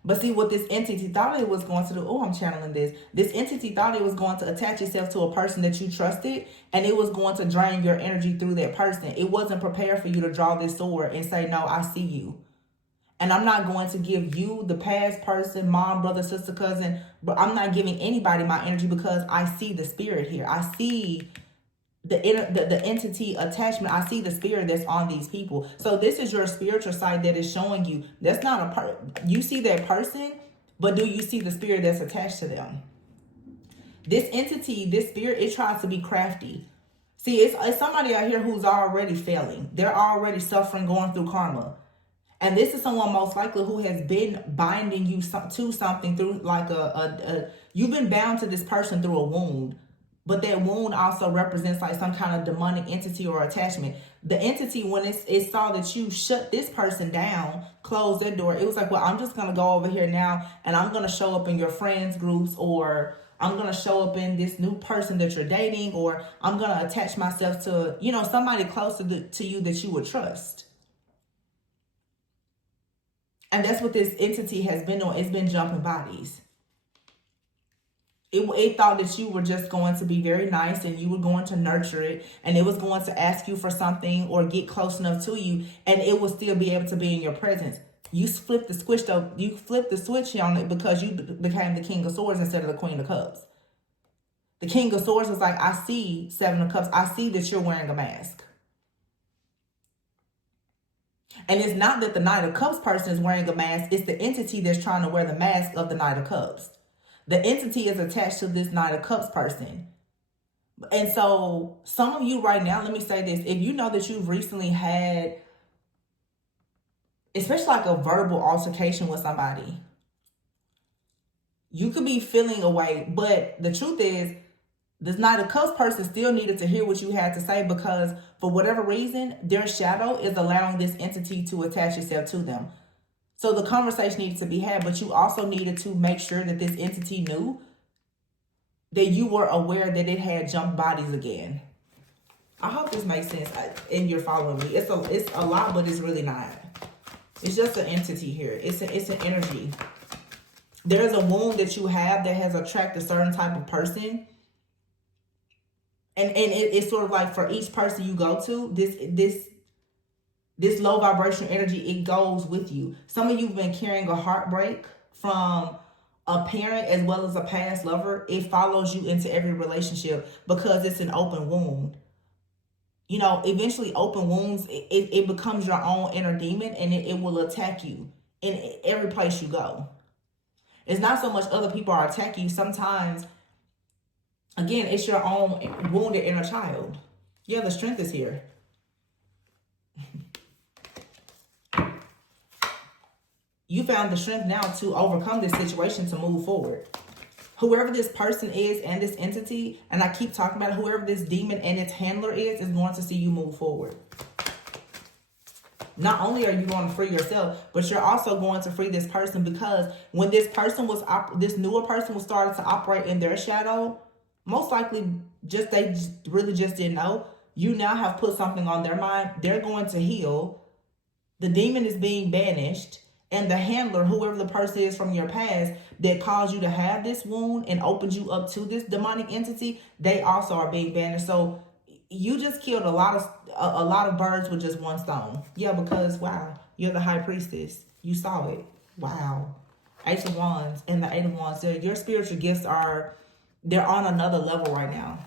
But see, what this entity thought it was going to do, oh, I'm channeling this. This entity thought it was going to attach itself to a person that you trusted, and it was going to drain your energy through that person. It wasn't prepared for you to draw this sword and say, no, I see you. And I'm not going to give you, the past person, mom, brother, sister, cousin, but I'm not giving anybody my energy because I see the spirit here. I see the entity attachment. I see the spirit that's on these people. So this is your spiritual side that is showing you that's not a part. You see that person, but do you see the spirit that's attached to them? This entity, this spirit, it tries to be crafty. See, it's somebody out here who's already failing. They're already suffering, going through karma. And this is someone most likely who has been binding you to something through like you've been bound to this person through a wound. But that wound also represents like some kind of demonic entity or attachment. The entity, when it saw that you shut this person down, closed their door, it was like, well, I'm just going to go over here now and I'm going to show up in your friends groups, or I'm going to show up in this new person that you're dating, or I'm going to attach myself to, you know, somebody closer to you that you would trust. And that's what this entity has been doing. It's been jumping bodies. It thought that you were just going to be very nice and you were going to nurture it, and it was going to ask you for something or get close enough to you, and it will still be able to be in your presence. You flipped the switch on it because you became the King of Swords instead of the Queen of Cups. The King of Swords was like, I see Seven of Cups. I see that you're wearing a mask. And it's not that the Knight of Cups person is wearing a mask. It's the entity that's trying to wear the mask of the Knight of Cups. The entity is attached to this Knight of Cups person. And so some of you right now, let me say this. If you know that you've recently had, especially like a verbal altercation with somebody, you could be feeling away. But the truth is, this Knight of Cups person still needed to hear what you had to say, because for whatever reason, their shadow is allowing this entity to attach itself to them. So the conversation needed to be had, but you also needed to make sure that this entity knew that you were aware that it had jumped bodies again. I hope this makes sense and you're following me. It's a lot, but it's really not. It's just an entity here. It's an energy. There's a wound that you have that has attracted a certain type of person. And it's sort of like for each person you go to, This low vibration energy, it goes with you. Some of you have been carrying a heartbreak from a parent as well as a past lover. It follows you into every relationship because it's an open wound. You know, eventually open wounds, it becomes your own inner demon, and it will attack you in every place you go. It's not so much other people are attacking you. Sometimes, again, it's your own wounded inner child. Yeah, the strength is here. You found the strength now to overcome this situation, to move forward. Whoever this person is and this entity, and I keep talking about it, whoever this demon and its handler is going to see you move forward. Not only are you going to free yourself, but you're also going to free this person, because when this person was, this newer person was started to operate in their shadow, most likely they really just didn't know. You now have put something on their mind. They're going to heal. The demon is being banished. And the handler, whoever the person is from your past that caused you to have this wound and opened you up to this demonic entity, they also are being banished. So you just killed a lot of birds with just one stone. Yeah, because wow, you're the high priestess. You saw it. Wow. Ace of Wands and the Eight of Wands. Your spiritual gifts they're on another level right now.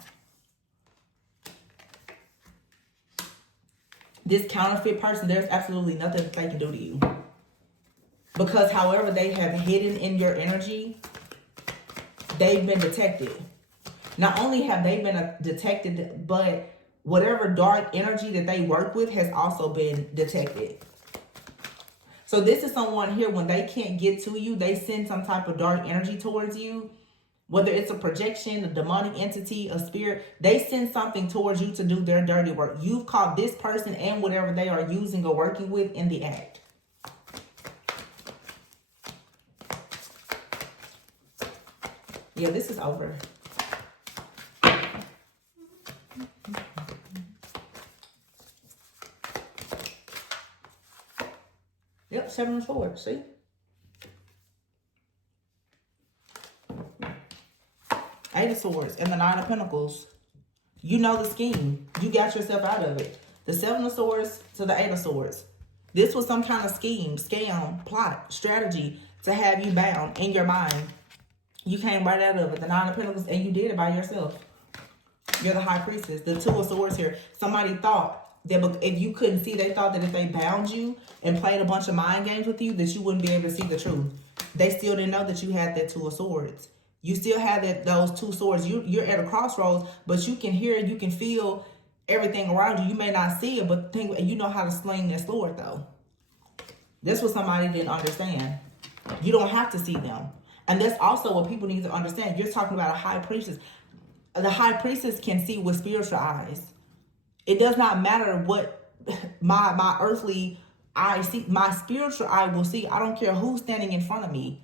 This counterfeit person, there's absolutely nothing that they can do to you. Because however they have hidden in your energy, they've been detected. Not only have they been detected, but whatever dark energy that they work with has also been detected. So this is someone here, when they can't get to you, they send some type of dark energy towards you. Whether it's a projection, a demonic entity, a spirit, they send something towards you to do their dirty work. You've caught this person and whatever they are using or working with in the act. Yeah, this is over. Yep, 7 of Swords, see? Eight of Swords and the Nine of Pentacles. You know the scheme. You got yourself out of it. The 7 of Swords to the 8 of Swords. This was some kind of scheme, scam, plot, strategy to have you bound in your mind. You came right out of it. The Nine of Pentacles, and you did it by yourself. You're the High Priestess. The Two of Swords here. Somebody thought that if you couldn't see, they thought that if they bound you and played a bunch of mind games with you, that you wouldn't be able to see the truth. They still didn't know that you had that Two of Swords. You still have those two swords. You're at a crossroads, but you can hear, you can feel everything around you. You may not see it, but you know how to sling that sword, though. That's what somebody didn't understand. You don't have to see them. And that's also what people need to understand. You're talking about a high priestess. The high priestess can see with spiritual eyes. It does not matter what my earthly eye see. My spiritual eye will see. I don't care who's standing in front of me.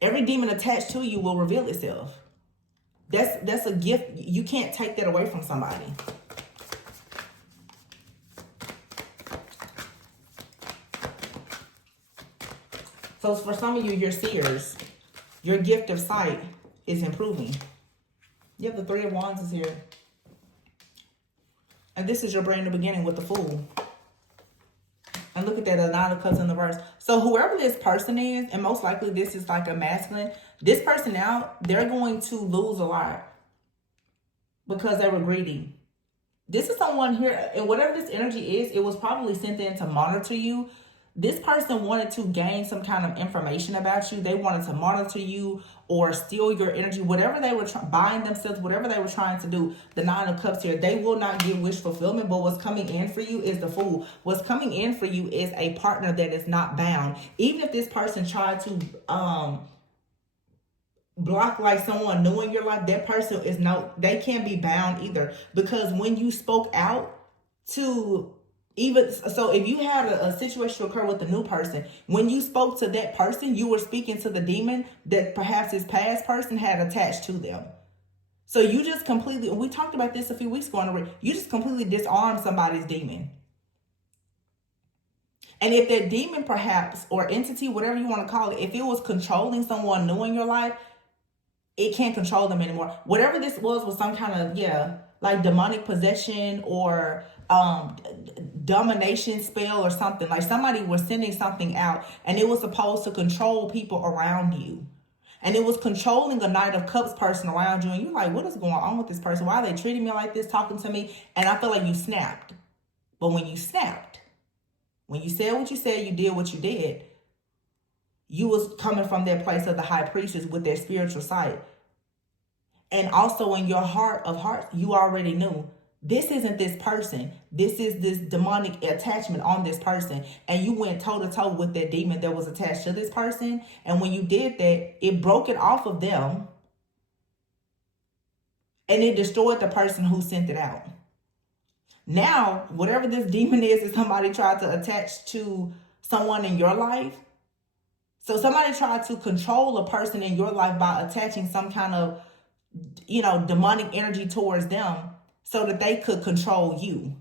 Every demon attached to you will reveal itself. That's a gift. You can't take that away from somebody. So for some of you, you're seers. Your gift of sight is improving. You have the Three of Wands is here. And this is your brand new beginning with the Fool. And look at that, the Nine of Cups in the reverse. So whoever this person is, and most likely this is like a masculine, this person now, they're going to lose a lot because they were greedy. This is someone here, and whatever this energy is, it was probably sent in to monitor you. This person wanted to gain some kind of information about you. They wanted to monitor you or steal your energy, whatever they were buying themselves, whatever they were trying to do. The Nine of Cups here, they will not get wish fulfillment, but what's coming in for you is the Fool. What's coming in for you is a partner that is not bound. Even if this person tried to block like someone new in your life, that person is they can't be bound either, because when you spoke out to if you had a situation occur with a new person, when you spoke to that person, you were speaking to the demon that perhaps this past person had attached to them. So you just completely, we talked about this a few weeks ago, you just completely disarmed somebody's demon. And if that demon perhaps, or entity, whatever you want to call it, if it was controlling someone new in your life, it can't control them anymore. Whatever this was some kind of, like demonic possession or domination spell or something. Like somebody was sending something out and it was supposed to control people around you. And it was controlling a Knight of Cups person around you. And you're like, what is going on with this person? Why are they treating me like this, talking to me? And I feel like you snapped. But when you snapped, when you said what you said, you did what you did, you was coming from that place of the high priestess with their spiritual sight. And also in your heart of hearts, you already knew this isn't this person. This is this demonic attachment on this person. And you went toe to toe with that demon that was attached to this person. And when you did that, it broke it off of them. And it destroyed the person who sent it out. Now, whatever this demon is that somebody tried to attach to someone in your life. So somebody tried to control a person in your life by attaching some kind of, demonic energy towards them so that they could control you.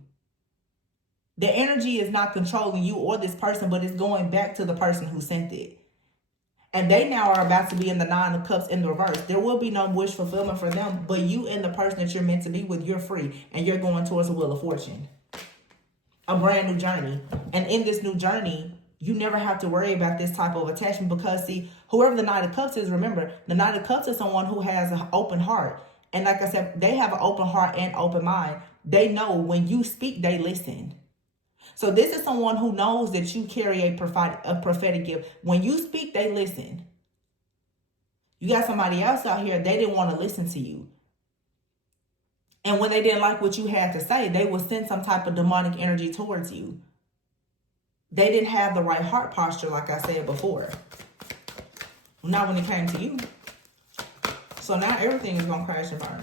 The energy is not controlling you or this person, but it's going back to the person who sent it. And they now are about to be in the Nine of Cups in the reverse. There will be no wish fulfillment for them, but you and the person that you're meant to be with, you're free. And you're going towards the Wheel of Fortune. A brand new journey. And in this new journey, you never have to worry about this type of attachment because, see, whoever the Knight of Cups is, remember, the Knight of Cups is someone who has an open heart. And like I said, they have an open heart and open mind. They know when you speak, they listen. So this is someone who knows that you carry a prophetic gift. When you speak, they listen. You got somebody else out here, they didn't want to listen to you. And when they didn't like what you had to say, they would send some type of demonic energy towards you. They didn't have the right heart posture, like I said before. Not when it came to you. So now everything is going to crash and burn.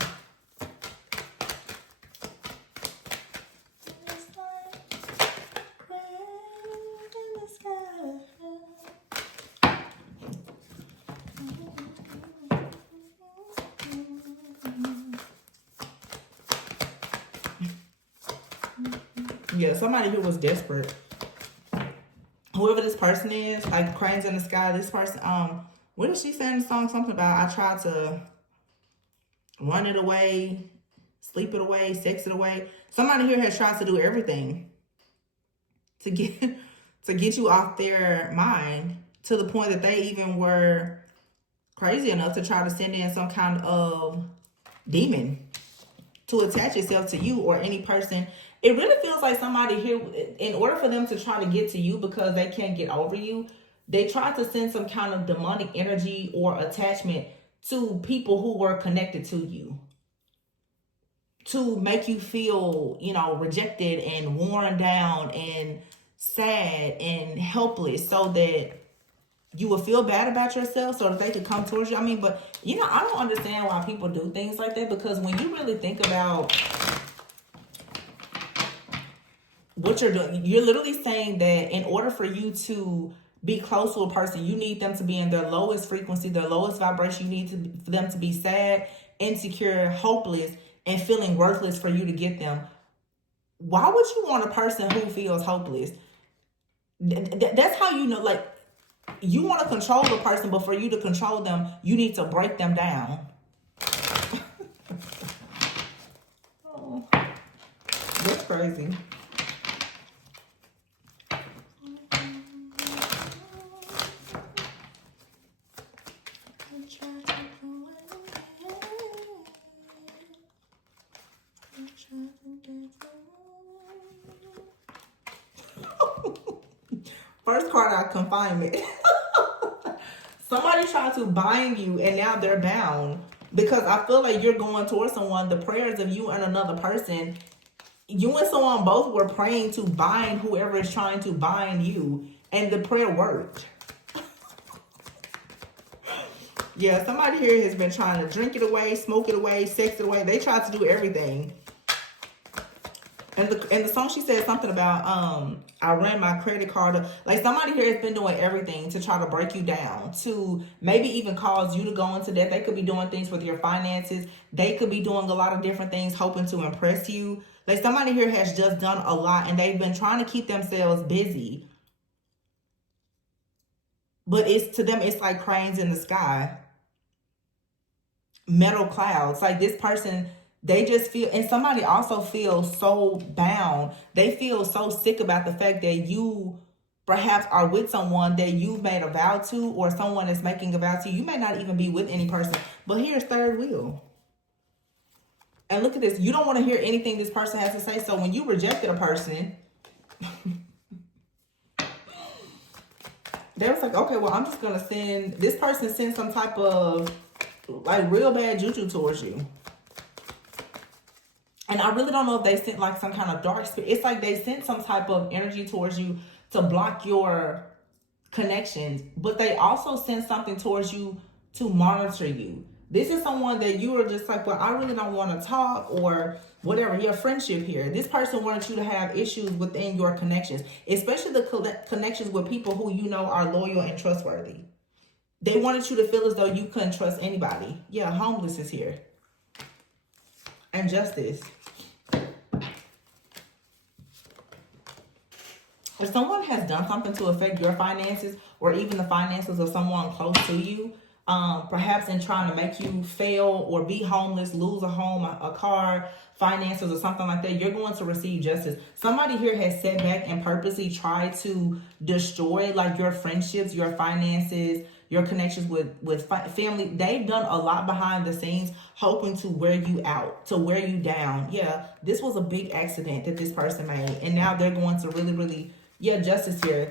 Yeah, somebody who was desperate. Whoever this person is, like cranes in the sky, this person, what did she say in the song? Something about I tried to run it away, sleep it away, sex it away. Somebody here has tried to do everything to get you off their mind, to the point that they even were crazy enough to try to send in some kind of demon to attach itself to you or any person. It really feels like somebody here, in order for them to try to get to you because they can't get over you, they tried to send some kind of demonic energy or attachment to people who were connected to you, to make you feel, rejected and worn down and sad and helpless, so that you will feel bad about yourself, so that they could come towards you. I mean, but I don't understand why people do things like that, because when you really think about what you're doing, you're literally saying that in order for you to be close to a person, you need them to be in their lowest frequency, their lowest vibration. You need for them to be sad, insecure, hopeless, and feeling worthless for you to get them. Why would you want a person who feels hopeless? That's how you know, like, you want to control the person, but for you to control them, you need to break them down. Oh, that's crazy. First card out, confinement. Somebody tried to bind you and now they're bound, because I feel like you're going towards someone. The prayers of you and another person, you and someone both were praying to bind whoever is trying to bind you, and the prayer worked. Yeah, somebody here has been trying to drink it away, smoke it away, sex it away. They tried to do everything. And the song, she said something about, I ran my credit card up. Like, somebody here has been doing everything to try to break you down, to maybe even cause you to go into debt. They could be doing things with your finances. They could be doing a lot of different things, hoping to impress you. Like, somebody here has just done a lot, and they've been trying to keep themselves busy. But to them, it's like cranes in the sky. Metal clouds. Like, this person, They just feel, and somebody also feels so bound. They feel so sick about the fact that you perhaps are with someone that you've made a vow to, or someone is making a vow to. You may not even be with any person, but here's third wheel. And look at this. You don't want to hear anything this person has to say. So when you rejected a person, they was like, okay, well, I'm just going to send, this person send some type of like real bad juju towards you. And I really don't know if they sent like some kind of dark spirit. It's like they sent some type of energy towards you to block your connections. But they also sent something towards you to monitor you. This is someone that you are just like, well, I really don't want to talk, or whatever, your friendship here. This person wanted you to have issues within your connections, especially the connections with people who you know are loyal and trustworthy. They wanted you to feel as though you couldn't trust anybody. Yeah, homeless is here. And justice. If someone has done something to affect your finances, or even the finances of someone close to you, perhaps in trying to make you fail or be homeless, lose a home, a car, finances, or something like that, you're going to receive justice. Somebody here has set back and purposely tried to destroy like your friendships, your finances, your connections with family. They've done a lot behind the scenes, hoping to wear you out, to wear you down. Yeah, this was a big accident that this person made, and now they're going to really, yeah, justice here.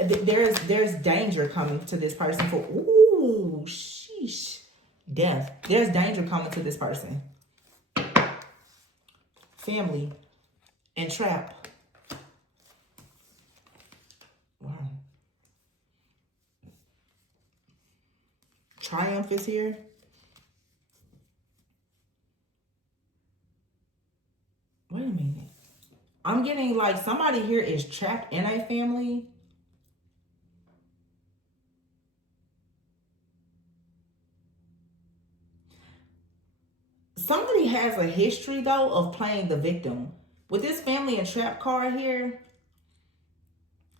There's danger coming to this person for, ooh, sheesh, death. There's danger coming to this person. Family and trap. Wow. Triumph is here. Wait a minute. I'm getting like somebody here is trapped in a family. Somebody has a history though of playing the victim. With this family and trap card here,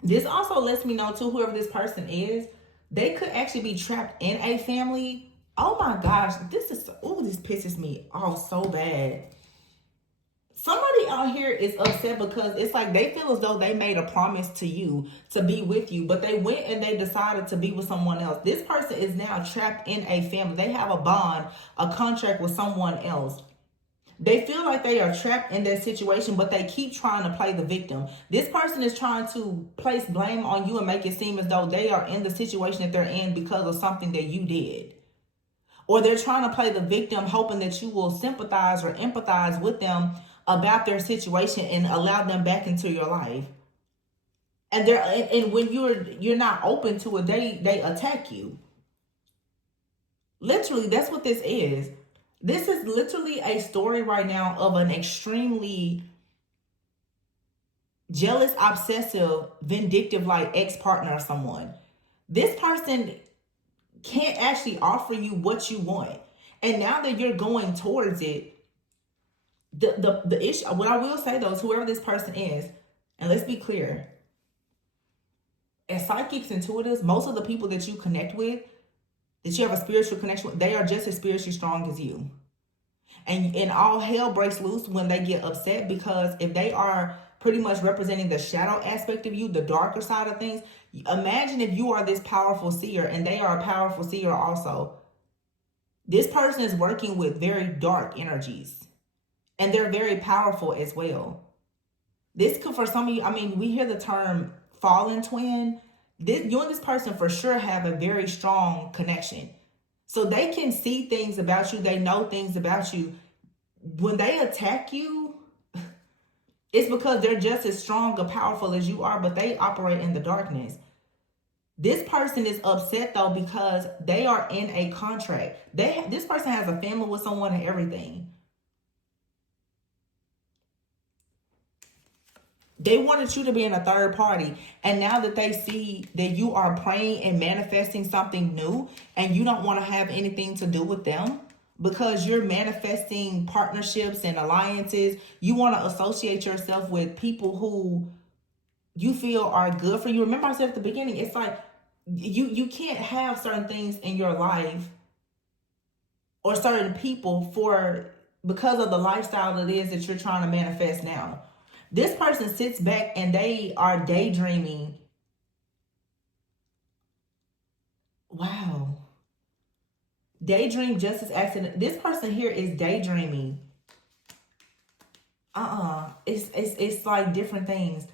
this also lets me know too, whoever this person is, they could actually be trapped in a family. Oh my gosh, this pisses me off so bad. Somebody out here is upset because it's like they feel as though they made a promise to you to be with you, but they went and they decided to be with someone else. This person is now trapped in a family. They have a bond, a contract with someone else. They feel like they are trapped in that situation, but they keep trying to play the victim. This person is trying to place blame on you and make it seem as though they are in the situation that they're in because of something that you did. Or they're trying to play the victim, hoping that you will sympathize or empathize with them about their situation and allow them back into your life. And when you're not open to it, they attack you. Literally, that's what this is. This is literally a story right now of an extremely jealous, obsessive, vindictive, like ex-partner or someone. This person can't actually offer you what you want. And now that you're going towards it, the issue, what I will say though, is whoever this person is, and let's be clear, as psychics, intuitives, most of the people that you connect with, that you have a spiritual connection with, they are just as spiritually strong as you. And all hell breaks loose when they get upset, because if they are pretty much representing the shadow aspect of you, the darker side of things, imagine if you are this powerful seer and they are a powerful seer also. This person is working with very dark energies, and they're very powerful as well. This could, for some of you, I mean, we hear the term fallen twin. You and this person for sure have a very strong connection. So they can see things about you. They know things about you. When they attack you, it's because they're just as strong or powerful as you are, but they operate in the darkness. This person is upset though because they are in a contract. This person has a family with someone and everything. They wanted you to be in a third party. And now that they see that you are praying and manifesting something new, and you don't want to have anything to do with them because you're manifesting partnerships and alliances, you want to associate yourself with people who you feel are good for you. Remember I said at the beginning, it's like you can't have certain things in your life or certain people for because of the lifestyle that it is that you're trying to manifest now. This person sits back and they are daydreaming. Wow. Daydream justice accident. This person here is daydreaming. It's like different things.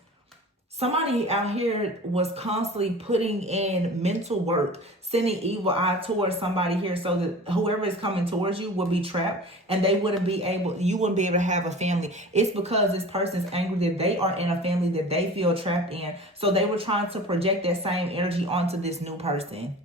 Somebody out here was constantly putting in mental work, sending evil eye towards somebody here so that whoever is coming towards you will be trapped and you wouldn't be able to have a family. It's because this person's angry that they are in a family that they feel trapped in. So they were trying to project that same energy onto this new person.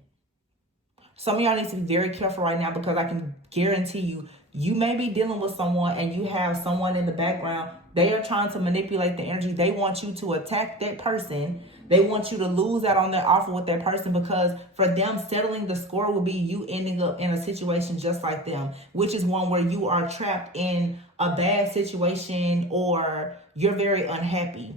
Some of y'all need to be very careful right now, because I can guarantee you may be dealing with someone and you have someone in the background. They are trying to manipulate the energy. They want you to attack that person. They want you to lose out on their offer with that person, because for them, settling the score will be you ending up in a situation just like them, which is one where you are trapped in a bad situation or you're very unhappy.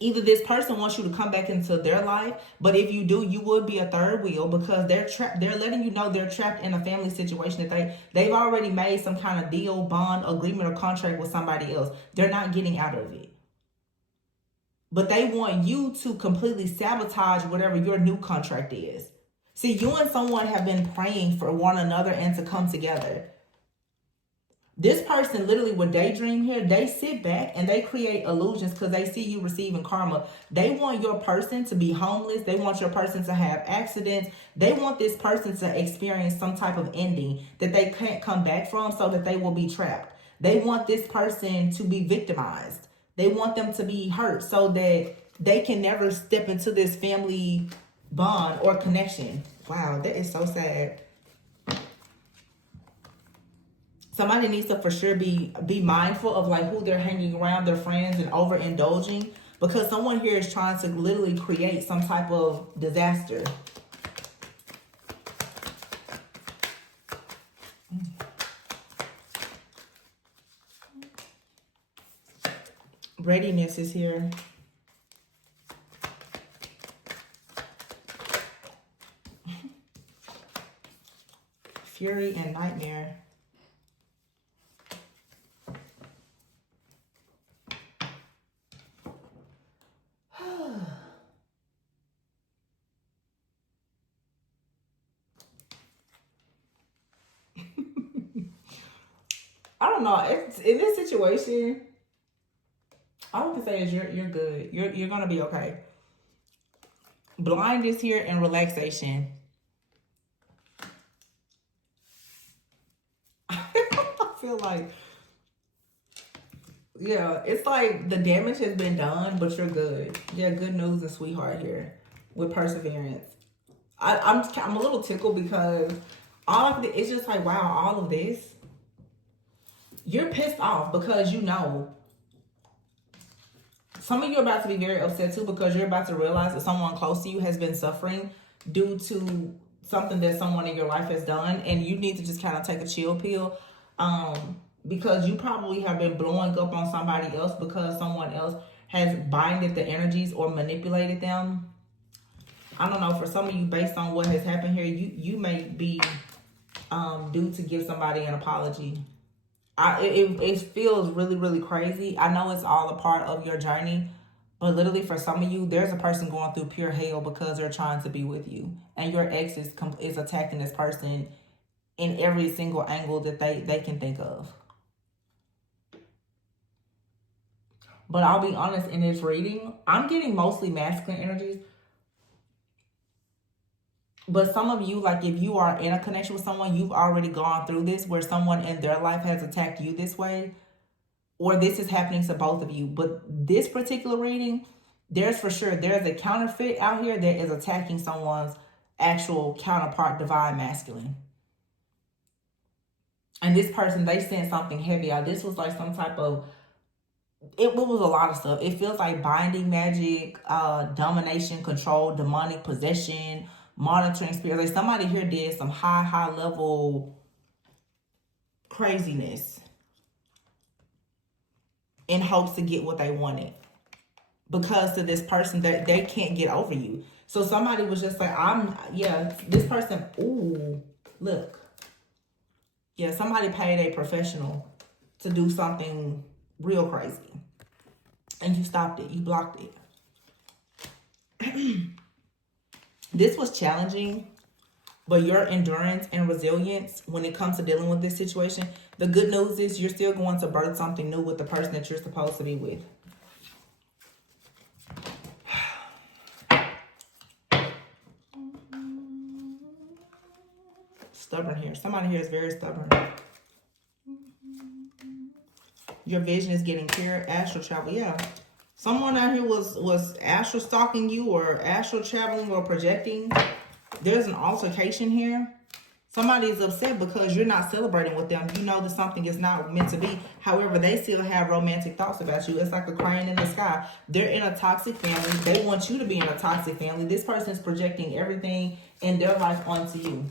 Either this person wants you to come back into their life, but if you do, you would be a third wheel, because they're trapped. They're letting you know they're trapped in a family situation that they've already made some kind of deal, bond, agreement, or contract with somebody else. They're not getting out of it. But they want you to completely sabotage whatever your new contract is. See, you and someone have been praying for one another and to come together. This person literally would daydream here. They sit back and they create illusions because they see you receiving karma. They want your person to be homeless. They want your person to have accidents. They want this person to experience some type of ending that they can't come back from, so that they will be trapped. They want this person to be victimized. They want them to be hurt so that they can never step into this family bond or connection. Wow, that is so sad. Somebody needs to for sure be mindful of like who they're hanging around, their friends, and overindulging, because someone here is trying to literally create some type of disaster. Readiness is here. Fury and nightmare. I don't know. It's in this situation, all I can say is you're good. You're gonna be okay. Blindness here and relaxation. I feel like, yeah, it's like the damage has been done, but you're good. Yeah, good news and sweetheart here with perseverance. I'm a little tickled because all of it's just like, wow, all of this. You're pissed off because you know. Some of you are about to be very upset too, because you're about to realize that someone close to you has been suffering due to something that someone in your life has done, and you need to just kind of take a chill pill, because you probably have been blowing up on somebody else because someone else has binded the energies or manipulated them. I don't know, for some of you, based on what has happened here, you may be due to give somebody an apology. It feels really, really crazy. I know it's all a part of your journey, but literally for some of you, there's a person going through pure hell because they're trying to be with you, and your ex is attacking this person in every single angle that they can think of. But I'll be honest, in this reading, I'm getting mostly masculine energies. But some of you, like if you are in a connection with someone, you've already gone through this where someone in their life has attacked you this way, or this is happening to both of you. But this particular reading, there's a counterfeit out here that is attacking someone's actual counterpart, divine masculine. And this person, they sent something heavy out. This was like some type of, it was a lot of stuff. It feels like binding magic, domination, control, demonic possession, monitoring spirit. Like somebody here did some high level craziness in hopes to get what they wanted, because to this person that they can't get over you. So somebody was just like, this person, ooh, look. Yeah, somebody paid a professional to do something real crazy. And you stopped it. You blocked it. This was challenging, but your endurance and resilience when it comes to dealing with this situation, the good news is you're still going to birth something new with the person that you're supposed to be with. Stubborn here. Somebody here is very stubborn. Your vision is getting clear. Astral travel. Yeah. Someone out here was astral stalking you or astral traveling or projecting. There's an altercation here. Somebody is upset because you're not celebrating with them. You know that something is not meant to be. However, they still have romantic thoughts about you. It's like a crane in the sky. They're in a toxic family. They want you to be in a toxic family. This person is projecting everything in their life onto you.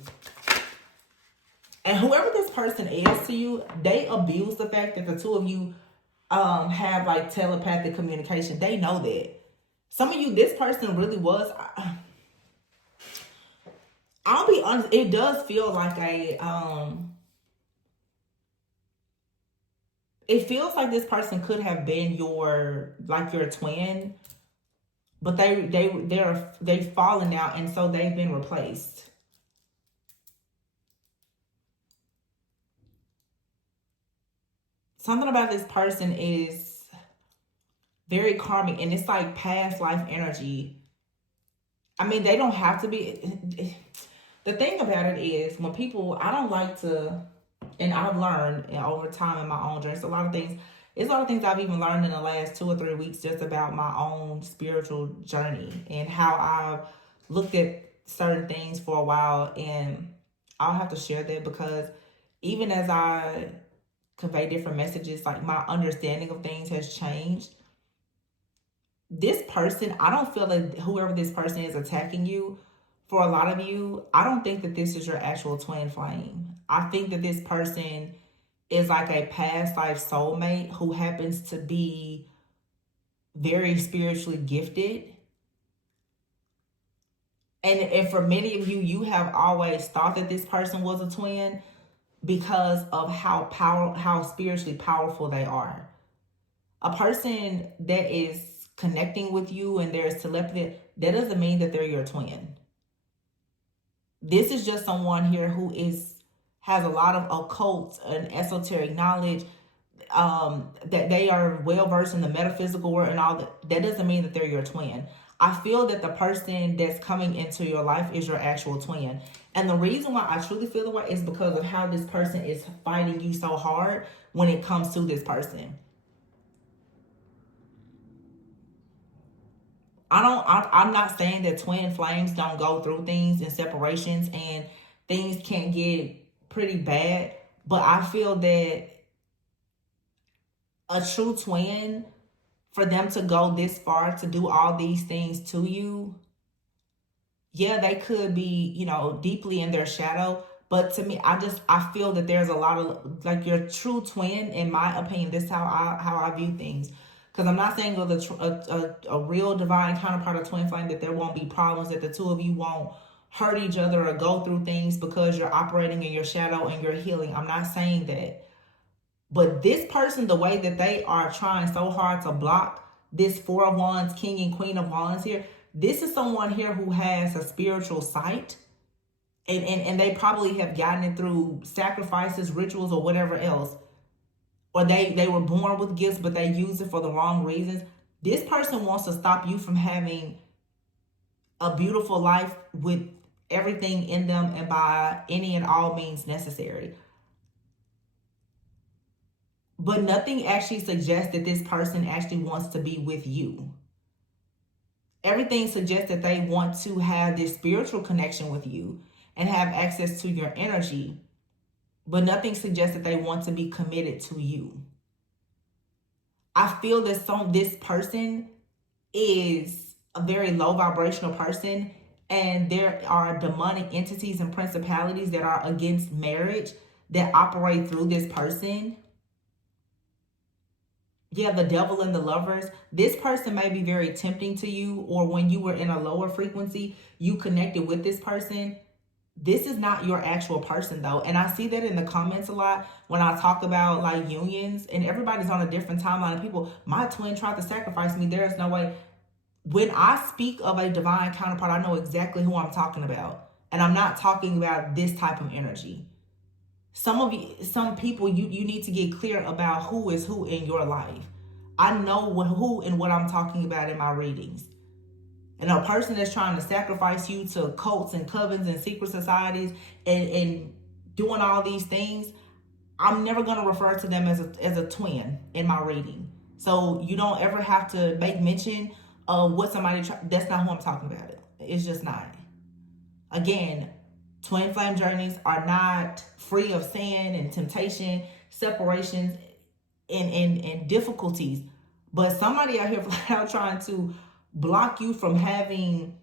And whoever this person is to you, they abuse the fact that the two of you have like telepathic communication. They know that. Some of you, this person really was... I'll be honest, it does feel like it feels like this person could have been your twin, but they've fallen out, and so they've been replaced. Something about this person is very karmic, and it's like past life energy. I mean, they don't have to be. The thing about it is, when people, I don't like to, and I've learned over time in my own journey, it's a lot of things I've even learned in the last 2 or 3 weeks just about my own spiritual journey and how I've looked at certain things for a while, and I'll have to share that because even as I convey different messages, like my understanding of things has changed. This person, I don't feel that whoever this person is attacking you, for a lot of you, I don't think that this is your actual twin flame. I think that this person is like a past life soulmate who happens to be very spiritually gifted. And for many of you, you have always thought that this person was a twin because of how spiritually powerful they are. A person that is connecting with you and there's telepathy, that doesn't mean that they're your twin. This is just someone here who has a lot of occult and esoteric knowledge, that they are well versed in the metaphysical world and all that. That doesn't mean that they're your twin. I feel that the person that's coming into your life is your actual twin. And the reason why I truly feel the way is because of how this person is fighting you so hard when it comes to this person. I'm not saying that twin flames don't go through things and separations and things can get pretty bad, but I feel that a true twin, for them to go this far to do all these things to you, yeah, they could be, deeply in their shadow. But to me, I feel that there's a lot of, like, your true twin, in my opinion, this is how I view things. Because I'm not saying with a real divine counterpart of twin flame that there won't be problems, that the two of you won't hurt each other or go through things because you're operating in your shadow and you're healing. I'm not saying that. But this person, the way that they are trying so hard to block this Four of Wands, King and Queen of Wands here, this is someone here who has a spiritual sight. And they probably have gotten it through sacrifices, rituals, or whatever else. Or they were born with gifts, but they use it for the wrong reasons. This person wants to stop you from having a beautiful life with everything in them and by any and all means necessary. But nothing actually suggests that this person actually wants to be with you. Everything suggests that they want to have this spiritual connection with you and have access to your energy. But nothing suggests that they want to be committed to you. I feel that this person is a very low vibrational person, and there are demonic entities and principalities that are against marriage that operate through this person. Yeah, the devil and the lovers. This person may be very tempting to you, or when you were in a lower frequency, you connected with this person. This is not your actual person though. And I see that in the comments a lot when I talk about like unions, and everybody's on a different timeline of people. My twin tried to sacrifice me. There is no way. When I speak of a divine counterpart, I know exactly who I'm talking about. And I'm not talking about this type of energy. Some people, you need to get clear about who is who in your life. I know who and what I'm talking about in my readings. And a person that's trying to sacrifice you to cults and covens and secret societies and doing all these things, I'm never going to refer to them as a twin in my reading. So you don't ever have to make mention of what that's not who I'm talking about. It's just not. Again, twin flame journeys are not free of sin and temptation, separations, and difficulties. But somebody out here flat out trying to block you from having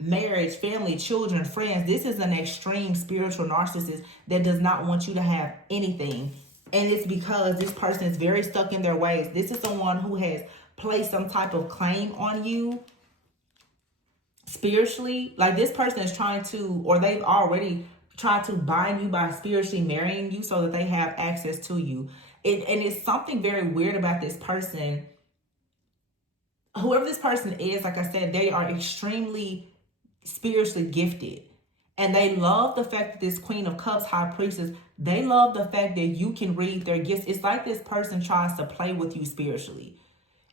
marriage, family, children, friends. This is an extreme spiritual narcissist that does not want you to have anything. And it's because this person is very stuck in their ways. This is someone who has placed some type of claim on you spiritually. Like this person is trying to, or they've already tried to bind you by spiritually marrying you so that they have access to you. And it's something very weird about this person. Whoever this person is, like I said, they are extremely spiritually gifted. And they love the fact that this Queen of Cups, High Priestess, they love the fact that you can read their gifts. It's like this person tries to play with you spiritually.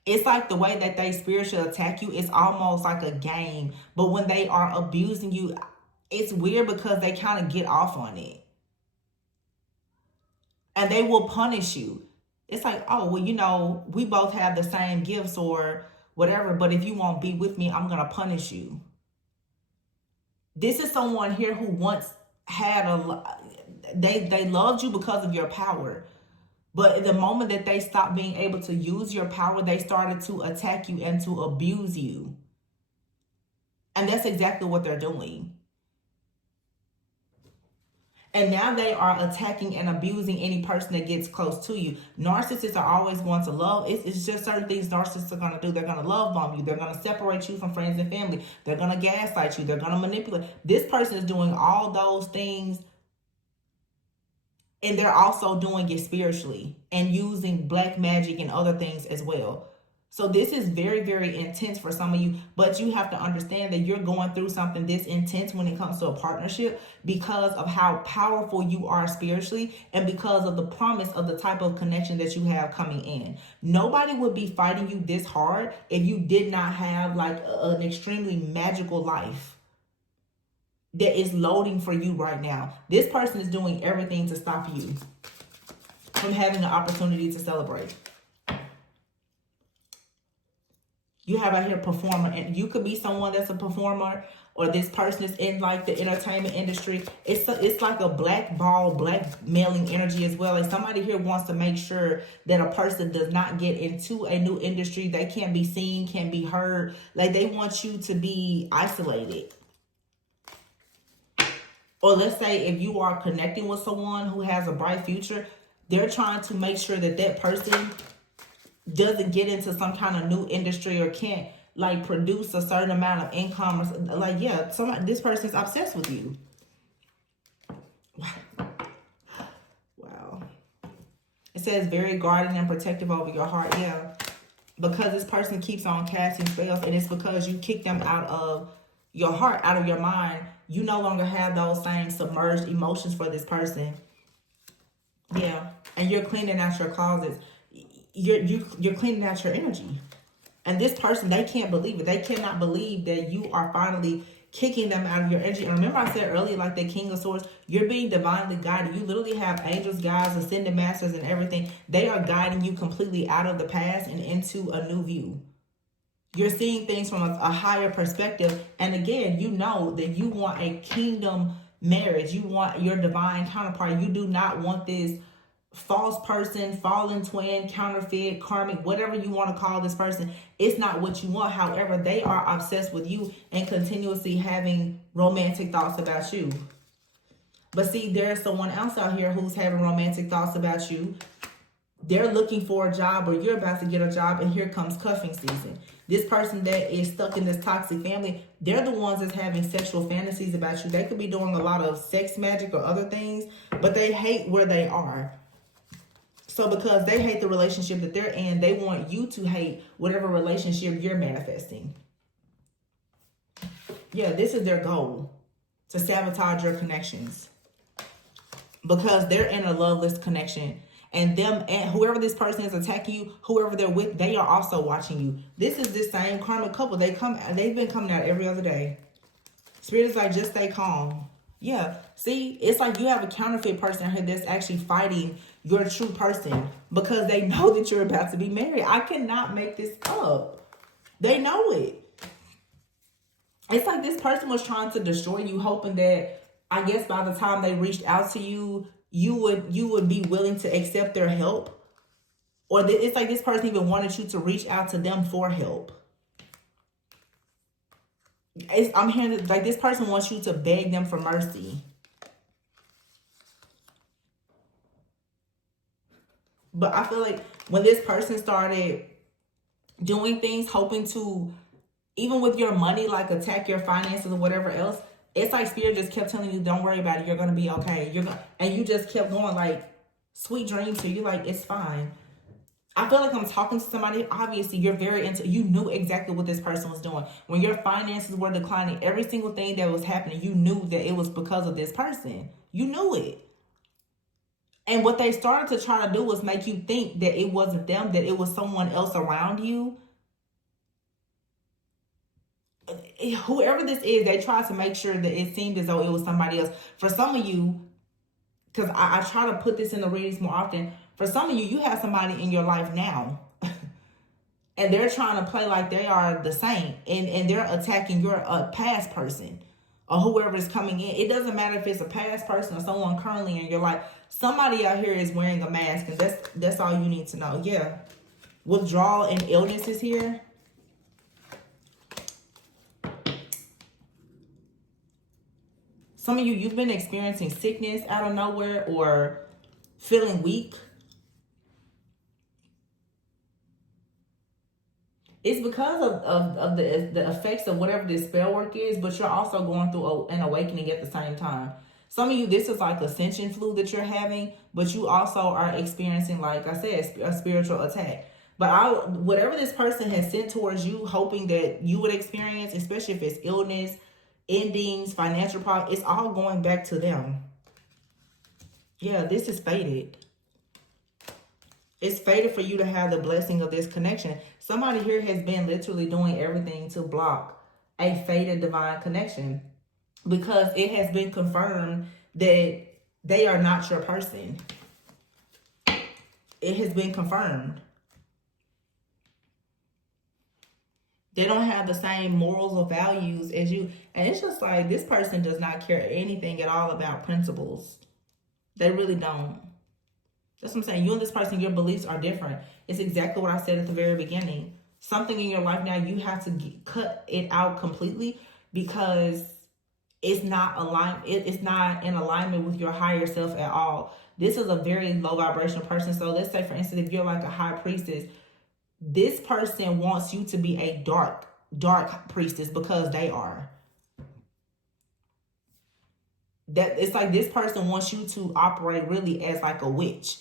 It's like the way that they spiritually attack you, it's almost like a game. But when they are abusing you, it's weird because they kind of get off on it. And they will punish you. It's like, oh, well, you know, we both have the same gifts or whatever, but if you won't be with me, I'm going to punish you. This is someone here who once had they loved you because of your power. But the moment that they stopped being able to use your power, they started to attack you and to abuse you. And that's exactly what they're doing. And now they are attacking and abusing any person that gets close to you. Narcissists are always going to love. It's just certain things narcissists are going to do. They're going to love bomb you. They're going to separate you from friends and family. They're going to gaslight you. They're going to manipulate. This person is doing all those things. And they're also doing it spiritually and using black magic and other things as well. So this is very, very intense for some of you, but you have to understand that you're going through something this intense when it comes to a partnership because of how powerful you are spiritually and because of the promise of the type of connection that you have coming in. Nobody would be fighting you this hard if you did not have like an extremely magical life that is loading for you right now. This person is doing everything to stop you from having an opportunity to celebrate. You have out here performer, and you could be someone that's a performer, or this person is in like the entertainment industry. It's like a blackmailing energy as well. Like somebody here wants to make sure that a person does not get into a new industry. They can't be seen, can't be heard. Like they want you to be isolated. Or let's say if you are connecting with someone who has a bright future, they're trying to make sure that that person doesn't get into some kind of new industry or can't like produce a certain amount of income. Or like, yeah, this person's obsessed with you. Wow. It says very guarding and protective over your heart. Yeah. Because this person keeps on casting spells, and it's because you kick them out of your heart, out of your mind. You no longer have those same submerged emotions for this person. Yeah. And you're cleaning out your closets. You're cleaning out your energy. And this person, they can't believe it. They cannot believe that you are finally kicking them out of your energy. And remember I said earlier, like the King of Swords, you're being divinely guided. You literally have angels, guides, ascended masters, and everything. They are guiding you completely out of the past and into a new view. You're seeing things from a higher perspective. And again, you know that you want a kingdom marriage. You want your divine counterpart. You do not want this false person, fallen twin, counterfeit, karmic, whatever you want to call this person. It's not what you want. However, they are obsessed with you and continuously having romantic thoughts about you. But see, there's someone else out here who's having romantic thoughts about you. They're looking for a job, or you're about to get a job, and here comes cuffing season. This person that is stuck in this toxic family, they're the ones that's having sexual fantasies about you. They could be doing a lot of sex magic or other things, but they hate where they are. So because they hate the relationship that they're in, they want you to hate whatever relationship you're manifesting. Yeah, this is their goal, to sabotage your connections. Because they're in a loveless connection. And them and whoever this person is attacking you, whoever they're with, they are also watching you. This is this same karmic couple. They've been coming out every other day. Spirit is like, just stay calm. Yeah. See, it's like you have a counterfeit person here that's actually fighting your true person because they know that you're about to be married. I cannot make this up. They know it. It's like this person was trying to destroy you, hoping that, I guess, by the time they reached out to you, you would be willing to accept their help. Or it's like this person even wanted you to reach out to them for help. I'm hearing like this person wants you to beg them for mercy. But I feel like when this person started doing things, hoping to, even with your money, like attack your finances or whatever else, it's like Spirit just kept telling you, don't worry about it. You're going to be okay. And you just kept going like, sweet dreams to you. Like, it's fine. I feel like I'm talking to somebody. Obviously, you're very you knew exactly what this person was doing. When your finances were declining, every single thing that was happening, you knew that it was because of this person. You knew it. And what they started to try to do was make you think that it wasn't them, that it was someone else around you. Whoever this is, they tried to make sure that it seemed as though it was somebody else. For some of you, because I try to put this in the readings more often, for some of you, you have somebody in your life now. And they're trying to play like they are the saint. And they're attacking your past person. Or whoever is coming in. It doesn't matter if it's a past person or someone currently in your life. Somebody out here is wearing a mask. And that's all you need to know. Yeah. Withdrawal and illness is here. Some of you, you've been experiencing sickness out of nowhere or feeling weak. It's because of the effects of whatever this spell work is, but you're also going through an awakening at the same time. Some of you, this is like ascension flu that you're having, but you also are experiencing, like I said, a spiritual attack. But whatever this person has sent towards you, hoping that you would experience, especially if it's illness, endings, financial problems, it's all going back to them. Yeah, this is fated. It's fated for you to have the blessing of this connection. Somebody here has been literally doing everything to block a fated divine connection because it has been confirmed that they are not your person. It has been confirmed. They don't have the same morals or values as you. And it's just like this person does not care anything at all about principles. They really don't. That's what I'm saying. You and this person, your beliefs are different. It's exactly what I said at the very beginning. Something in your life now, you have to cut it out completely because it's not aligned. It's not in alignment with your higher self at all. This is a very low vibrational person. So let's say, for instance, if you're like a high priestess, this person wants you to be a dark priestess because they are. That it's like this person wants you to operate really as like a witch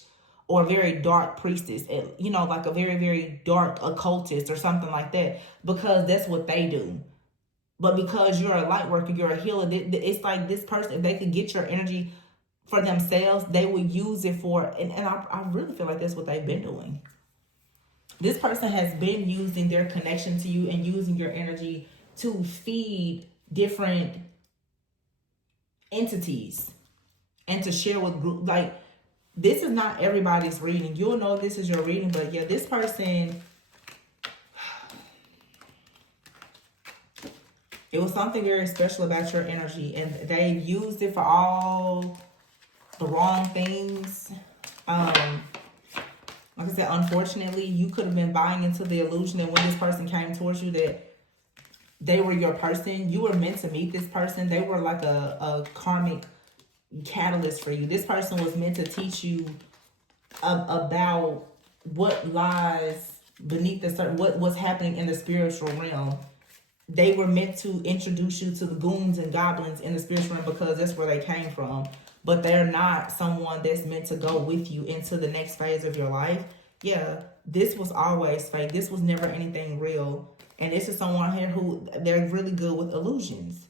or a very dark priestess, you know, like a very, very dark occultist or something like that, because that's what they do. But because you're a light worker, you're a healer, it's like this person, if they could get your energy for themselves, they would use it for, and I really feel like that's what they've been doing. This person has been using their connection to you and using your energy to feed different entities and to share with group. Like, this is not everybody's reading. You'll know this is your reading, but yeah, this person, it was something very special about your energy, and they've used it for all the wrong things. Like I said, unfortunately, you could have been buying into the illusion that when this person came towards you that they were your person. You were meant to meet this person. They were like a karmic catalyst for you. This person was meant to teach you about what lies beneath the surface, what's happening in the spiritual realm. They were meant to introduce you to the goons and goblins in the spiritual realm because that's where they came from. But they're not someone that's meant to go with you into the next phase of your life. Yeah, this was always fake. This was never anything real. And this is someone here who, they're really good with illusions.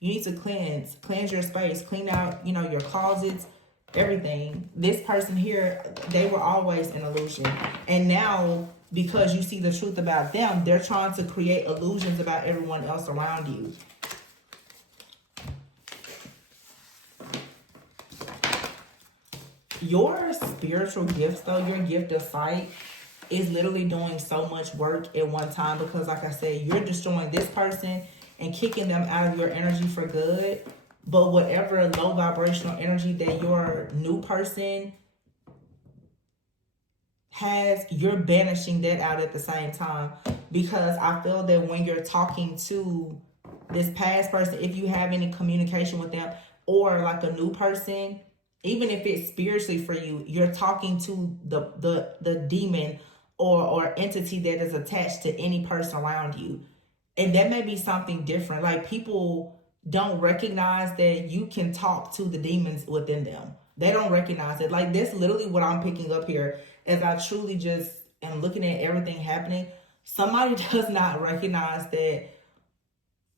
You need to cleanse your space, clean out, your closets, everything. This person here, they were always an illusion. And now, because you see the truth about them, they're trying to create illusions about everyone else around you. Your spiritual gifts, though, your gift of sight is literally doing so much work at one time because, like I said, you're destroying this person and kicking them out of your energy for good. But whatever low vibrational energy that your new person has, you're banishing that out at the same time. Because I feel that when you're talking to this past person, if you have any communication with them or like a new person, even if it's spiritually for you, you're talking to the demon or entity that is attached to any person around you. And that may be something different. Like, people don't recognize that you can talk to the demons within them. They don't recognize it. Like, that's literally what I'm picking up here as I truly just am looking at everything happening. Somebody does not recognize that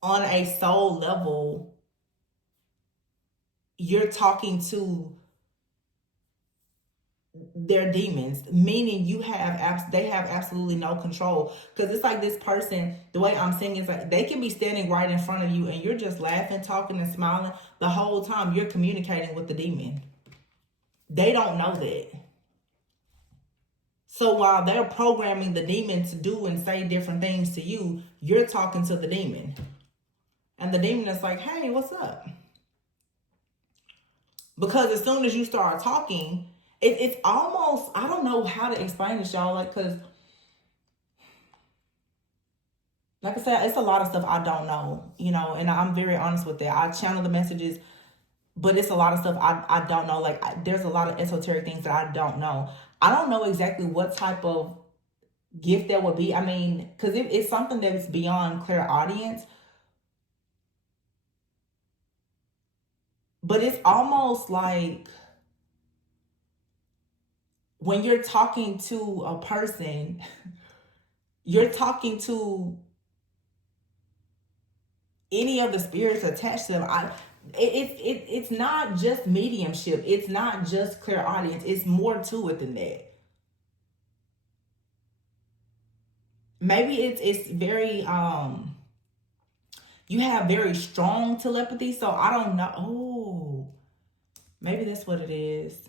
on a soul level, you're talking to their demons, meaning they have absolutely no control. Because it's like this person, the way I'm seeing is like they can be standing right in front of you and you're just laughing, talking, and smiling the whole time. You're communicating with the demon. They don't know that. So while they're programming the demon to do and say different things to you, you're talking to the demon. And the demon is like, hey, what's up? Because as soon as you start talking, it's almost, I don't know how to explain this, y'all. Like, because, like I said, it's a lot of stuff I don't know, and I'm very honest with that. I channel the messages, but it's a lot of stuff I don't know. Like, there's a lot of esoteric things that I don't know. I don't know exactly what type of gift that would be. I mean, because it's something that's beyond clairaudience. But it's almost like when you're talking to a person, you're talking to any of the spirits attached to them. It's not just mediumship. It's not just clairaudience. It's more to it than that. Maybe it's very you have very strong telepathy, so I don't know. Oh, maybe that's what it is.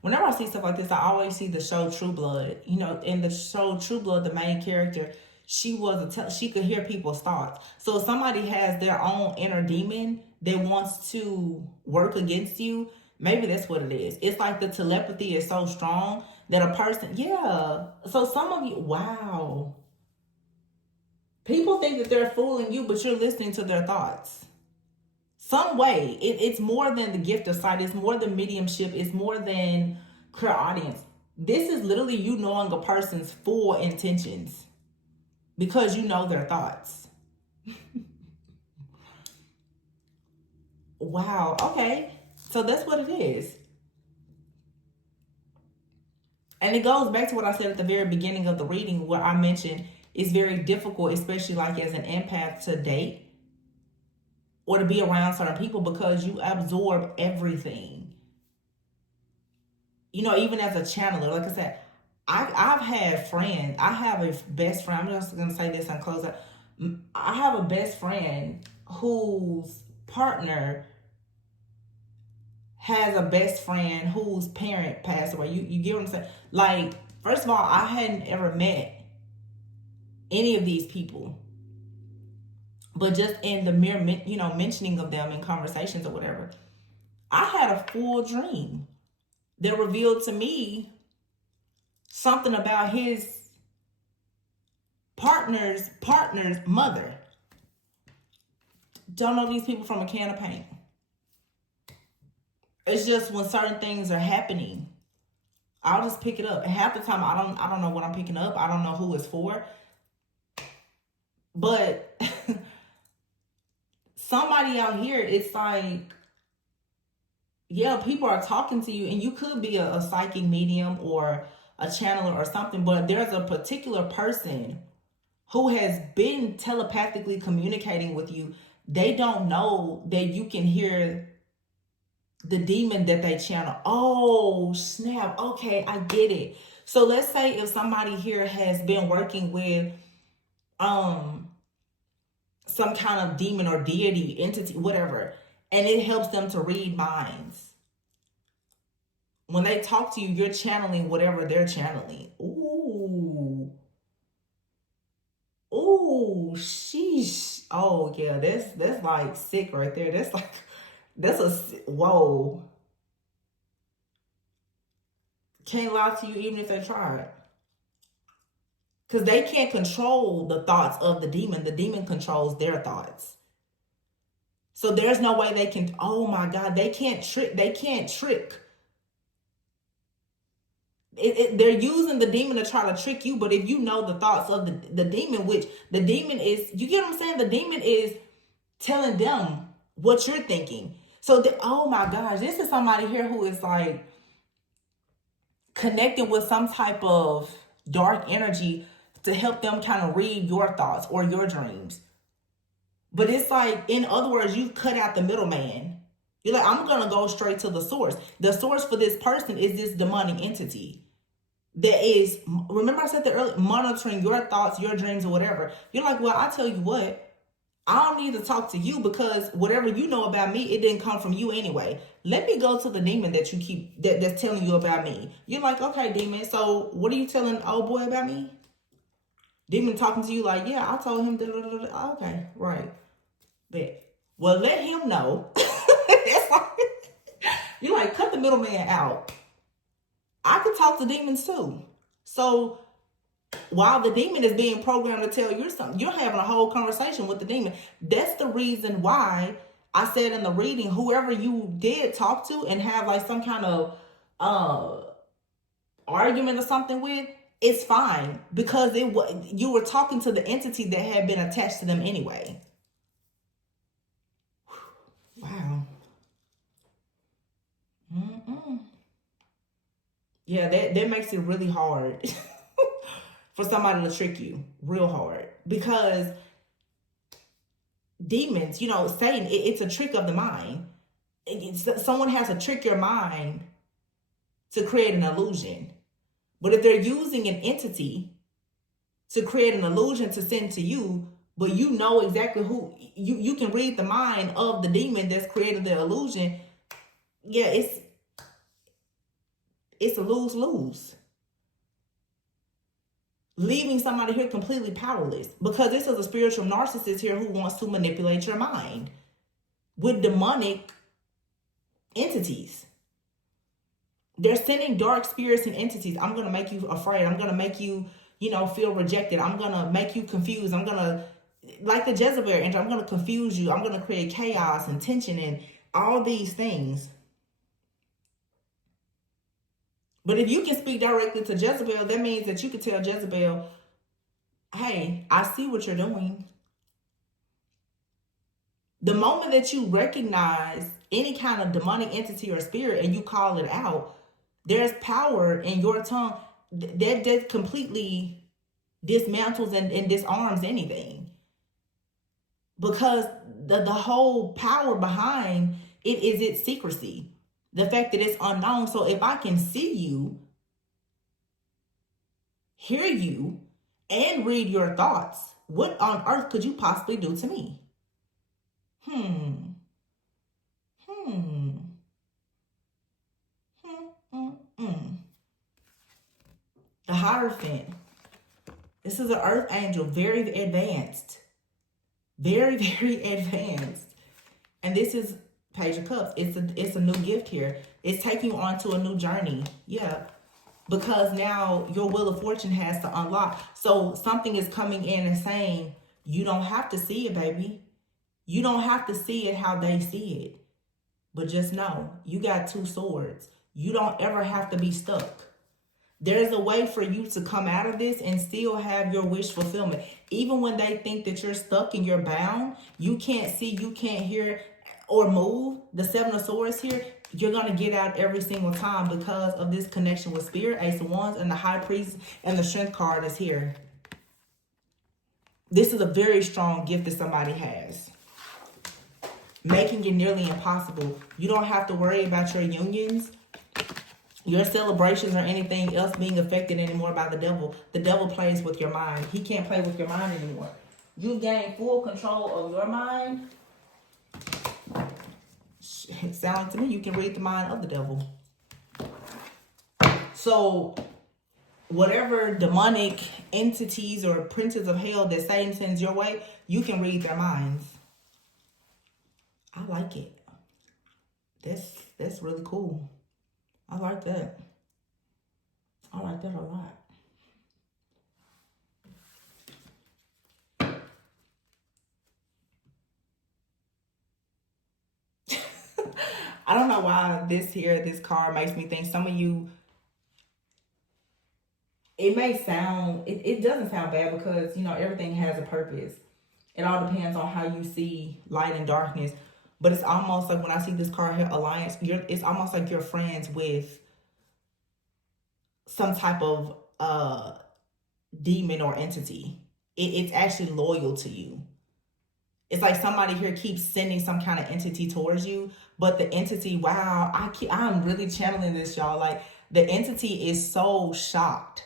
Whenever I see stuff like this, I always see the show True Blood. In the show True Blood, the main character, she could hear people's thoughts. So if somebody has their own inner demon that wants to work against you, maybe that's what it is. It's like the telepathy is so strong that a person, yeah. So some of you, wow. People think that they're fooling you, but you're listening to their thoughts. Some way. It's more than the gift of sight. It's more than mediumship. It's more than clairaudience. This is literally you knowing a person's full intentions because you know their thoughts. Wow. Okay. So that's what it is. And it goes back to what I said at the very beginning of the reading, where I mentioned it's very difficult, especially like as an empath, to date or to be around certain people because you absorb everything. Even as a channeler, like I said, I've had friends. I have a best friend. I'm just going to say this and close up. I have a best friend whose partner has a best friend whose parent passed away. You get what I'm saying? Like, first of all, I hadn't ever met any of these people. But just in the mere, mentioning of them in conversations or whatever, I had a full dream that revealed to me something about his partner's mother. Don't know these people from a can of paint. It's just when certain things are happening, I'll just pick it up. And half the time I don't know what I'm picking up. I don't know who it's for. But somebody out here, it's like, yeah, people are talking to you, and you could be a psychic medium or a channeler or something, but there's a particular person who has been telepathically communicating with you. They don't know that you can hear the demon that they channel. Oh, snap. Okay, I get it. So let's say if somebody here has been working with some kind of demon or deity, entity, whatever, and it helps them to read minds. When they talk to you, you're channeling whatever they're channeling. Ooh. Ooh, sheesh. Oh, yeah, that's like sick right there. That's a, whoa. Can't lie to you even if they tried. Because they can't control the thoughts of the demon. The demon controls their thoughts. So there's no way they can, oh my God, they can't trick. They're using the demon to try to trick you. But if you know the thoughts of the demon, which the demon is, you get what I'm saying? The demon is telling them what you're thinking. So, oh my gosh, this is somebody here who is like connecting with some type of dark energy to help them kind of read your thoughts or your dreams. But it's like, in other words, you've cut out the middleman. You're like, I'm going to go straight to the source. The source for this person is this demonic entity that is, remember I said that earlier, monitoring your thoughts, your dreams, or whatever. You're like, well, I tell you what, I don't need to talk to you because whatever you know about me, it didn't come from you anyway. Let me go to the demon that you keep, that's telling you about me. You're like, okay, demon, so what are you telling old boy about me? Demon talking to you like, yeah, I told him, okay, right. Bet. Well, let him know. It's like, you're like, cut the middleman out. I could talk to demons too. So while the demon is being programmed to tell you something, you're having a whole conversation with the demon. That's the reason why I said in the reading, whoever you did talk to and have like some kind of argument or something with, it's fine because you were talking to the entity that had been attached to them anyway. Wow. Yeah, that makes it really hard for somebody to trick you, real hard, because demons, Satan, it's a trick of the mind. Someone has to trick your mind to create an illusion. But if they're using an entity to create an illusion to send to you, but you know exactly who, you can read the mind of the demon that's created the illusion, yeah, it's a lose-lose. Leaving somebody here completely powerless, because this is a spiritual narcissist here who wants to manipulate your mind with demonic entities. They're sending dark spirits and entities. I'm going to make you afraid. I'm going to make you, feel rejected. I'm going to make you confused. I'm going to, like the Jezebel angel, I'm going to confuse you. I'm going to create chaos and tension and all these things. But if you can speak directly to Jezebel, that means that you can tell Jezebel, hey, I see what you're doing. The moment that you recognize any kind of demonic entity or spirit and you call it out, there's power in your tongue that completely dismantles and disarms anything. Because the whole power behind it is its secrecy. The fact that it's unknown. So if I can see you, hear you, and read your thoughts, what on earth could you possibly do to me? The Hierophant. This is an earth angel, very advanced. Very, very advanced. And this is Page of Cups. It's a new gift here. It's taking you on to a new journey. Yeah. Because now your Wheel of Fortune has to unlock. So something is coming in and saying, you don't have to see it, baby. You don't have to see it how they see it. But just know, you got two swords. You don't ever have to be stuck. There's a way for you to come out of this and still have your wish fulfillment. Even when they think that you're stuck and you're bound, you can't see, you can't hear or move. The Seven of Swords here, you're going to get out every single time because of this connection with Spirit, Ace of Wands, and the High Priest and the Strength card is here. This is a very strong gift that somebody has, making it nearly impossible. You don't have to worry about your unions, your celebrations, or anything else being affected anymore by the devil. The devil plays with your mind. He can't play with your mind anymore. You gain full control of your mind. It sounds like to me you can read the mind of the devil. So whatever demonic entities or princes of hell that Satan sends your way, you can read their minds. I like it. That's really cool. I like that. I like that a lot. I don't know why this card makes me think some of you, it may sound, it doesn't sound bad because, you know, everything has a purpose. It all depends on how you see light and darkness. But it's almost like when I see this card here, alliance, it's almost like you're friends with some type of demon or entity. It's actually loyal to you. It's like somebody here keeps sending some kind of entity towards you, but the entity, wow, I'm really channeling this, y'all. Like, the entity is so shocked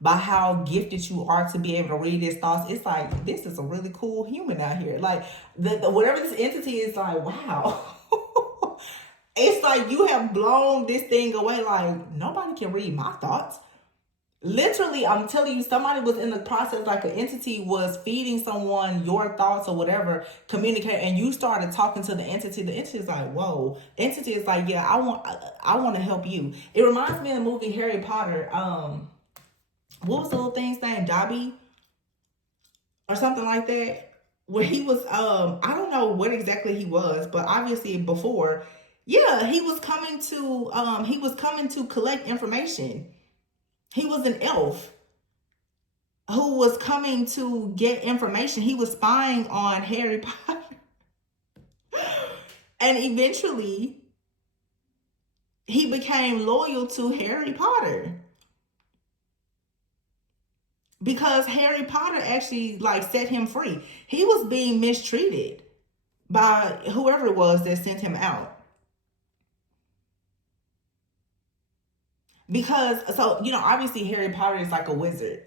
by how gifted you are to be able to read his thoughts. It's like, this is a really cool human out here. Like, whatever this entity is, like, wow. It's like you have blown this thing away. Like, nobody can read my thoughts. Literally, I'm telling you, somebody was in the process, like an entity was feeding someone your thoughts or whatever, communicate, and you started talking to the entity. The entity is like, whoa. Entity is like, yeah, I want to help you. It reminds me of the movie Harry Potter. What was the little thing's name? Dobby? Or something like that? Where he was, I don't know what exactly he was, but obviously before, yeah, he was coming to collect information. He was an elf who was coming to get information. He was spying on Harry Potter. And eventually, he became loyal to Harry Potter. Because Harry Potter actually, like, set him free. He was being mistreated by whoever it was that sent him out. Because, so, you know, obviously Harry Potter is like a wizard.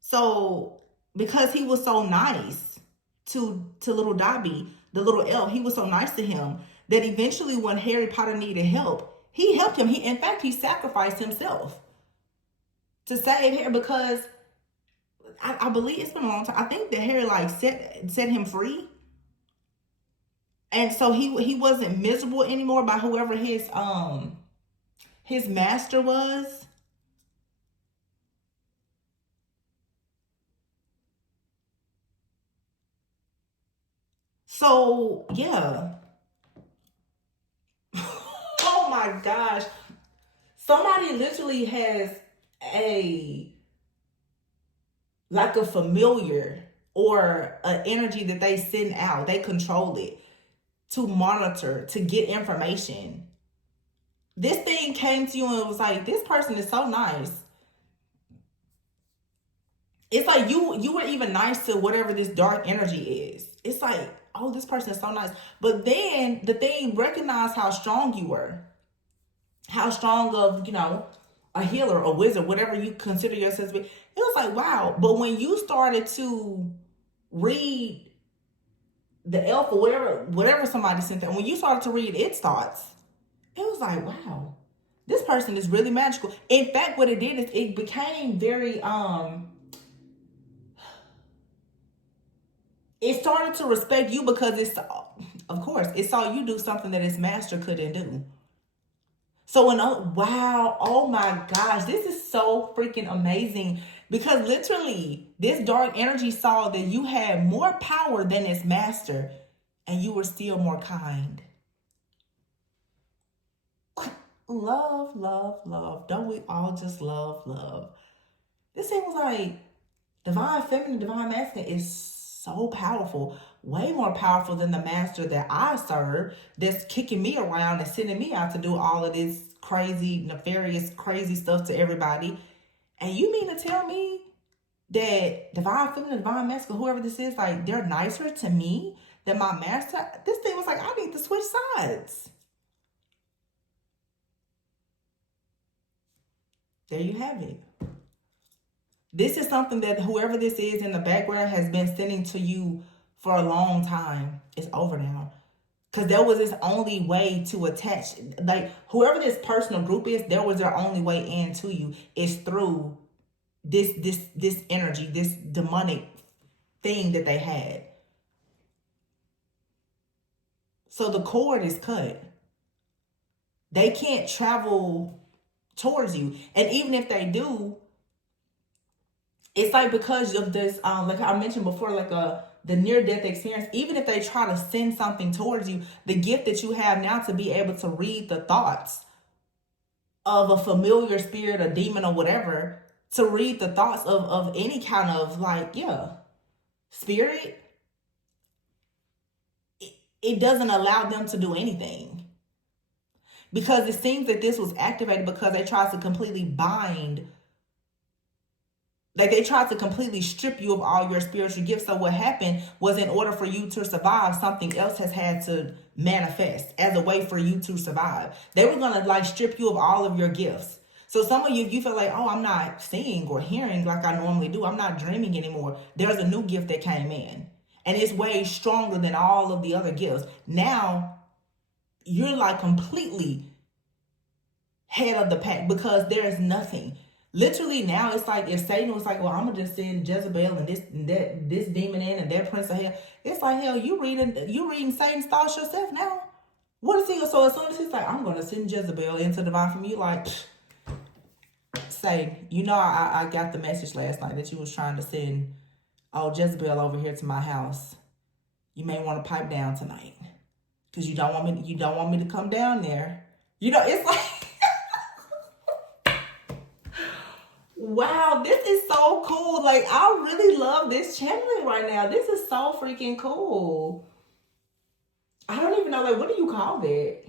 So, because he was so nice to little Dobby, the little elf, he was so nice to him that eventually when Harry Potter needed help, he helped him. In fact, he sacrificed himself to save Harry, because I believe it's been a long time. I think that Harry, like, set him free. And so he wasn't miserable anymore by whoever his master was. So, yeah. Oh my gosh. Somebody literally has like a familiar or an energy that they send out. They control it to monitor, to get information. This thing came to you and it was like, this person is so nice. It's like you were even nice to whatever this dark energy is. It's like, oh, this person is so nice. But then the thing recognized how strong you were. How strong of, you know, a healer, a wizard, whatever you consider yourself to be. It was like, wow. But when you started to read the elf or whatever somebody sent that, when you started to read its thoughts, it was like, wow, this person is really magical. In fact, what it did is it became very, it started to respect you because of course, it saw you do something that its master couldn't do. So, wow, oh my gosh, this is so freaking amazing, because literally this dark energy saw that you had more power than its master and you were still more kind. Love, love, love. Don't we all just love, love? This seems like divine feminine, divine masculine is so powerful. Way more powerful than the master that I serve that's kicking me around and sending me out to do all of this crazy, nefarious, crazy stuff to everybody. And you mean to tell me that divine feminine, divine masculine, whoever this is, like, they're nicer to me than my master? This thing was like, I need to switch sides. There you have it. This is something that whoever this is in the background has been sending to you for a long time. It's over now. Because there was this only way to attach. Like, whoever this personal group is, there was their only way into you. Is through this energy, this demonic thing that they had. So the cord is cut. They can't travel towards you. And even if they do, it's like because of this, like I mentioned before, like the near-death experience, even if they try to send something towards you, the gift that you have now to be able to read the thoughts of a familiar spirit, a demon or whatever, to read the thoughts of any kind of like, spirit, it doesn't allow them to do anything. Because it seems that this was activated because they tried to completely bind. Like, they tried to completely strip you of all your spiritual gifts. So what happened was, in order for you to survive, something else has had to manifest as a way for you to survive. They were going to like strip you of all of your gifts. So some of you, you feel like, oh, I'm not seeing or hearing like I normally do. I'm not dreaming anymore. There's a new gift that came in. And it's way stronger than all of the other gifts. Now, you're like completely head of the pack because there's nothing. Literally now it's like if Satan was like, well, I'm gonna just send Jezebel and this demon in and that prince of hell. It's like, hell, you reading Satan's thoughts yourself now. What is he? So as soon as he's like, I'm gonna send Jezebel into divine from you, like, Satan, I got the message last night that you was trying to send Jezebel over here to my house. You may want to pipe down tonight. Because you don't want me to come down there. It's like wow, this is so cool. Like, I really love this channeling right now. This is so freaking cool. I don't even know, like, what do you call that?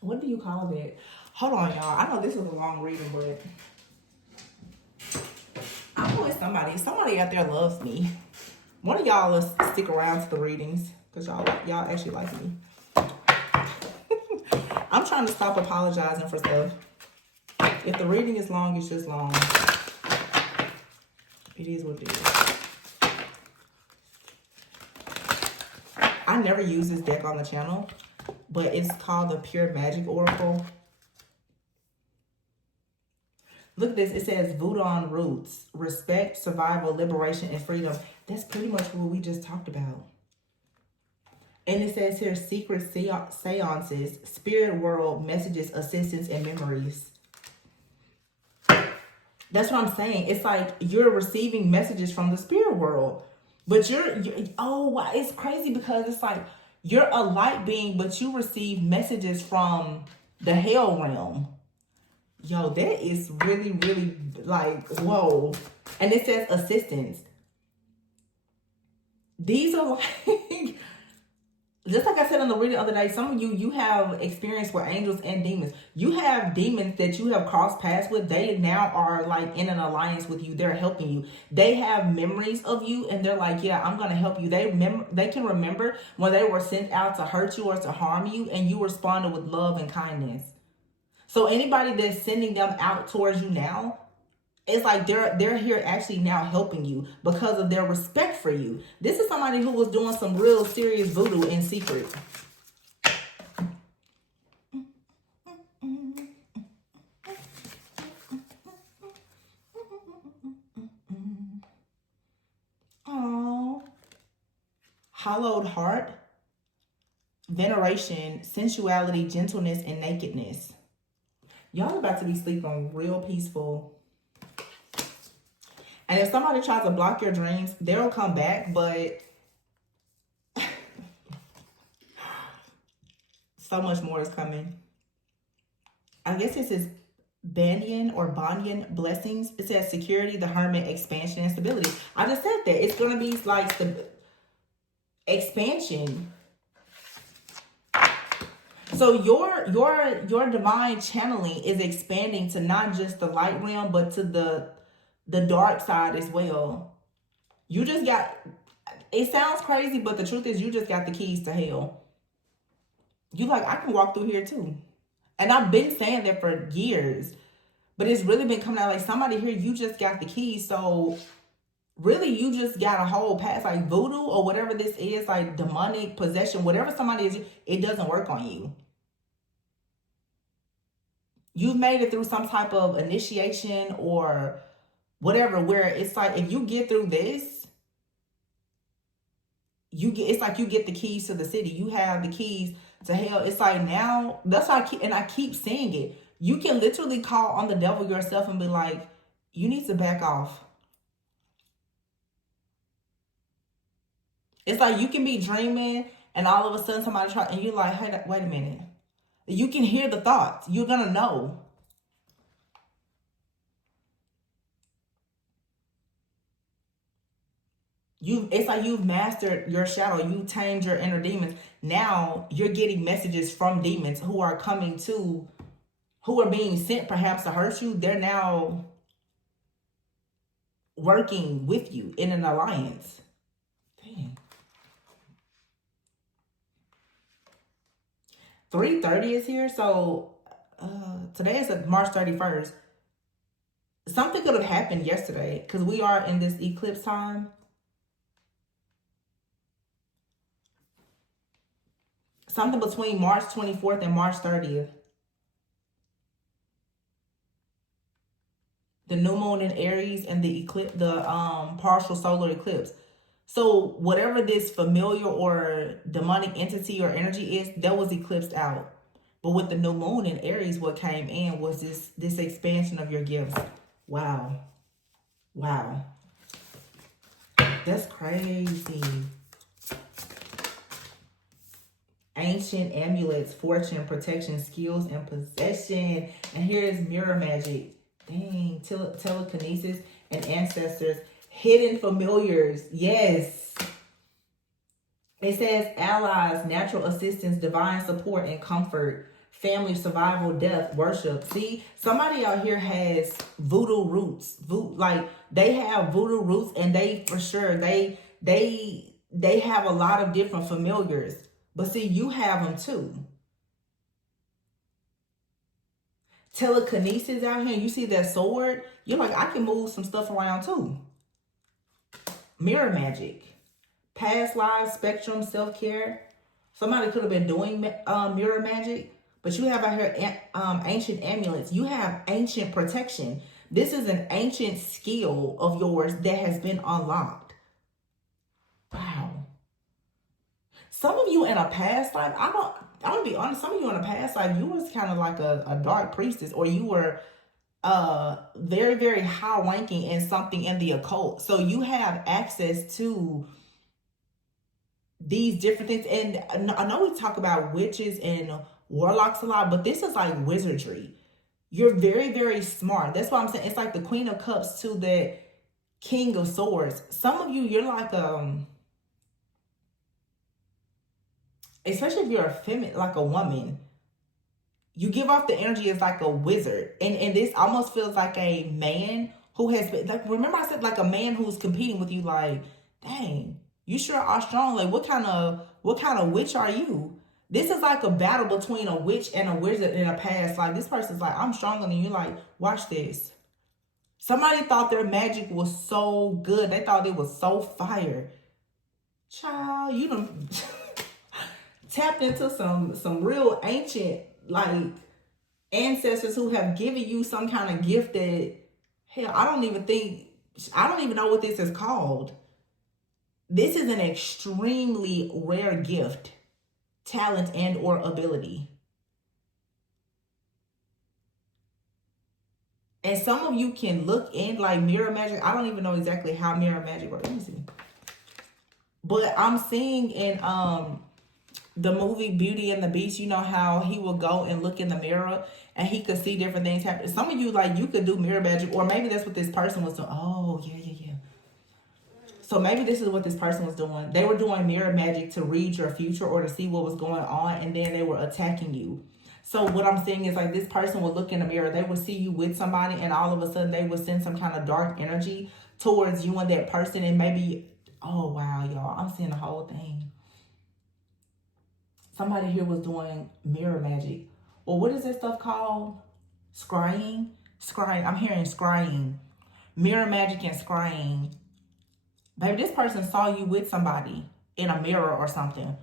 What do you call that? Hold on, y'all. I know this is a long reading, but I know it's somebody out there loves me. One of y'all will stick around to the readings because y'all actually like me. I'm trying to stop apologizing for stuff. If the reading is long, it's just long. It is what it is. I never use this deck on the channel, but it's called the Pure Magic Oracle. Look at this. It says Voodoo Roots, respect, survival, liberation, and freedom. That's pretty much what we just talked about. And it says here, secret seances, spirit world, messages, assistance, and memories. That's what I'm saying. It's like you're receiving messages from the spirit world. But oh, wow. It's crazy because it's like you're a light being, but you receive messages from the hell realm. Yo, that is really, really like, whoa. And it says assistance. These are like... Just like I said on the reading the other day, some of you have experience with angels and demons. You have demons that you have crossed paths with. They now are like in an alliance with you. They're helping you. They have memories of you and they're like, yeah, I'm going to help you. They can remember when they were sent out to hurt you or to harm you and you responded with love and kindness. So anybody that's sending them out towards you now, it's like they're here actually now helping you because of their respect for you. This is somebody who was doing some real serious voodoo in secret. Oh, hollowed heart, veneration, sensuality, gentleness, and nakedness. Y'all about to be sleeping real peaceful. And if somebody tries to block your dreams, they'll come back, but So much more is coming. I guess this is Banyan blessings. It says security, the hermit, expansion, and stability. I just said that. It's going to be like the expansion. So your divine channeling is expanding to not just the light realm, but to the dark side as well. You just got, it sounds crazy, but the truth is you just got the keys to hell. You like, I can walk through here too. And I've been saying that for years, but it's really been coming out like somebody here, you just got the keys. So really you just got a whole past, like voodoo or whatever this is, like demonic possession, whatever somebody is, it doesn't work on you. You've made it through some type of initiation or whatever, where it's like, if you get through this, it's like you get the keys to the city. You have the keys to hell. It's like now, that's why I keep saying it. You can literally call on the devil yourself and be like, you need to back off. It's like you can be dreaming and all of a sudden somebody try, and you're like, hey, wait a minute. You can hear the thoughts. You're gonna know. It's like you've mastered your shadow. You tamed your inner demons. Now you're getting messages from demons who are coming to, who are being sent perhaps to hurt you. They're now working with you in an alliance. Dang. 3:30 is here. So today is March 31st. Something could have happened yesterday because we are in this eclipse time. Something between March 24th and March 30th. The new moon in Aries and the eclipse, the partial solar eclipse. So whatever this familiar or demonic entity or energy is, that was eclipsed out. But with the new moon in Aries, what came in was this expansion of your gifts. Wow. Wow. That's crazy. Ancient amulets, fortune, protection, skills, and possession. And here is mirror magic. Dang, telekinesis and ancestors. Hidden familiars. Yes. It says allies, natural assistance, divine support and comfort, family, survival, death, worship. See, somebody out here has voodoo roots. Like they have voodoo roots, and they for sure they have a lot of different familiars. But see, you have them too. Telekinesis out here, and you see that sword, you're like, I can move some stuff around too. Mirror magic. Past lives, spectrum, self-care. Somebody could have been doing mirror magic, but you have out here ancient amulets. You have ancient protection. This is an ancient skill of yours that has been unlocked. Wow. Some of you in a past life, I'm gonna be honest, some of you in a past life, you was kind of like a dark priestess, or you were very, very high ranking in something in the occult. So you have access to these different things. And I know we talk about witches and warlocks a lot, but this is like wizardry. You're very, very smart. That's why I'm saying it's like the Queen of Cups to the King of Swords. Some of you, you're like especially if you're a feminine, like a woman, you give off the energy as like a wizard. And this almost feels like a man who has been, like, remember I said like a man who's competing with you, like, dang, you sure are strong. Like, what kind of witch are you? This is like a battle between a witch and a wizard in a past. Like, this person's like, I'm stronger than you. Like, watch this. Somebody thought their magic was so good. They thought it was so fire. Child, you done tapped into some real ancient, like, ancestors who have given you some kind of gift that, hell, I don't even know what this is called. This is an extremely rare gift, talent, and or ability. And some of you can look in like mirror magic. I don't even know exactly how mirror magic works. Let me see. But I'm seeing in the movie Beauty and the Beast, you know how he will go and look in the mirror and he could see different things happen. Some of you, like, you could do mirror magic, or maybe that's what this person was doing. Oh, yeah, yeah, yeah. So maybe this is what this person was doing. They were doing mirror magic to read your future or to see what was going on, and then they were attacking you. So what I'm saying is, like, this person would look in the mirror, they would see you with somebody, and all of a sudden they would send some kind of dark energy towards you and that person, and maybe, oh wow, y'all, I'm seeing the whole thing. Somebody here was doing mirror magic. Or what is this stuff called? Scrying? Scrying. I'm hearing scrying. Mirror magic and scrying. Baby, this person saw you with somebody in a mirror or something.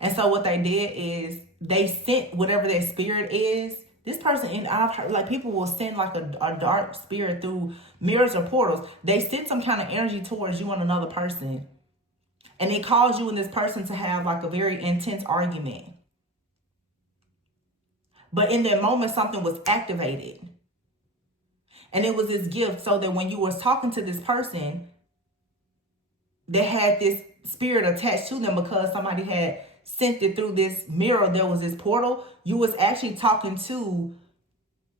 And so what they did is they sent whatever their spirit is. This person, and I've heard, like, people will send like a dark spirit through mirrors or portals. They sent some kind of energy towards you and another person. And it caused you and this person to have like a very intense argument. But in that moment, something was activated. And it was this gift, so that when you was talking to this person, they had this spirit attached to them because somebody had sent it through this mirror. There was this portal. You was actually talking to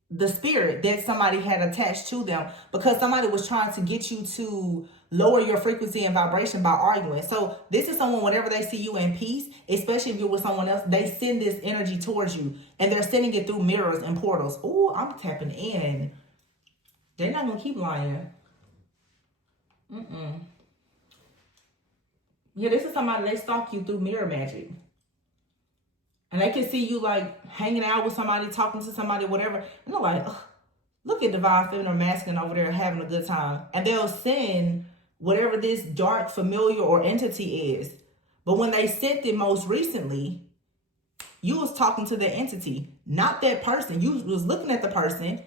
the spirit that somebody had attached to them, because somebody was trying to get you to lower your frequency and vibration by arguing. So this is someone, whenever they see you in peace, especially if you're with someone else, they send this energy towards you, and they're sending it through mirrors and portals. Oh, I'm tapping in. They're not gonna keep lying. Yeah, this is somebody, they stalk you through mirror magic. And they can see you like hanging out with somebody, talking to somebody, whatever. And they're like, ugh, look at Divine Feminine or Masculine over there having a good time. And they'll send whatever this dark familiar or entity is. But when they sent it most recently, you was talking to the entity, not that person. You was looking at the person,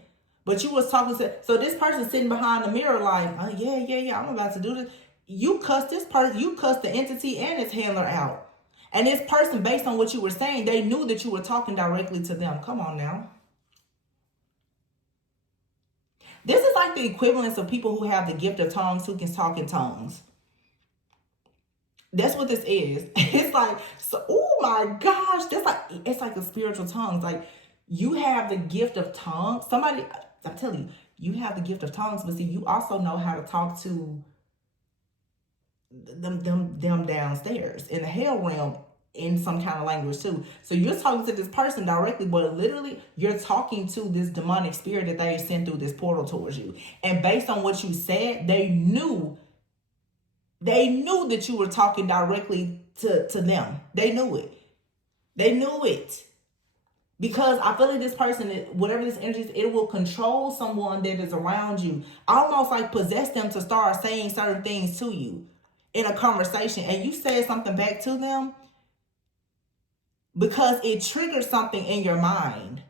but you was talking to, so this person sitting behind the mirror like, oh yeah, I'm about to do this. You cussed this person, you cussed the entity and its handler out. And this person, based on what you were saying, they knew that you were talking directly to them. Come on now. This is like the equivalence of people who have the gift of tongues, who can talk in tongues. That's what this is. It's like, so, oh my gosh, that's like, it's like a spiritual tongues. Like, you have the gift of tongues. Somebody, I'm telling you, you have the gift of tongues, but see, you also know how to talk to them downstairs in the hell realm in some kind of language too. So you're talking to this person directly, but literally you're talking to this demonic spirit that they sent through this portal towards you. And based on what you said, they knew that you were talking directly to them. They knew it. They knew it. Because I feel like this person, whatever this energy is, it will control someone that is around you. Almost like possess them to start saying certain things to you in a conversation. And you said something back to them because it triggered something in your mind.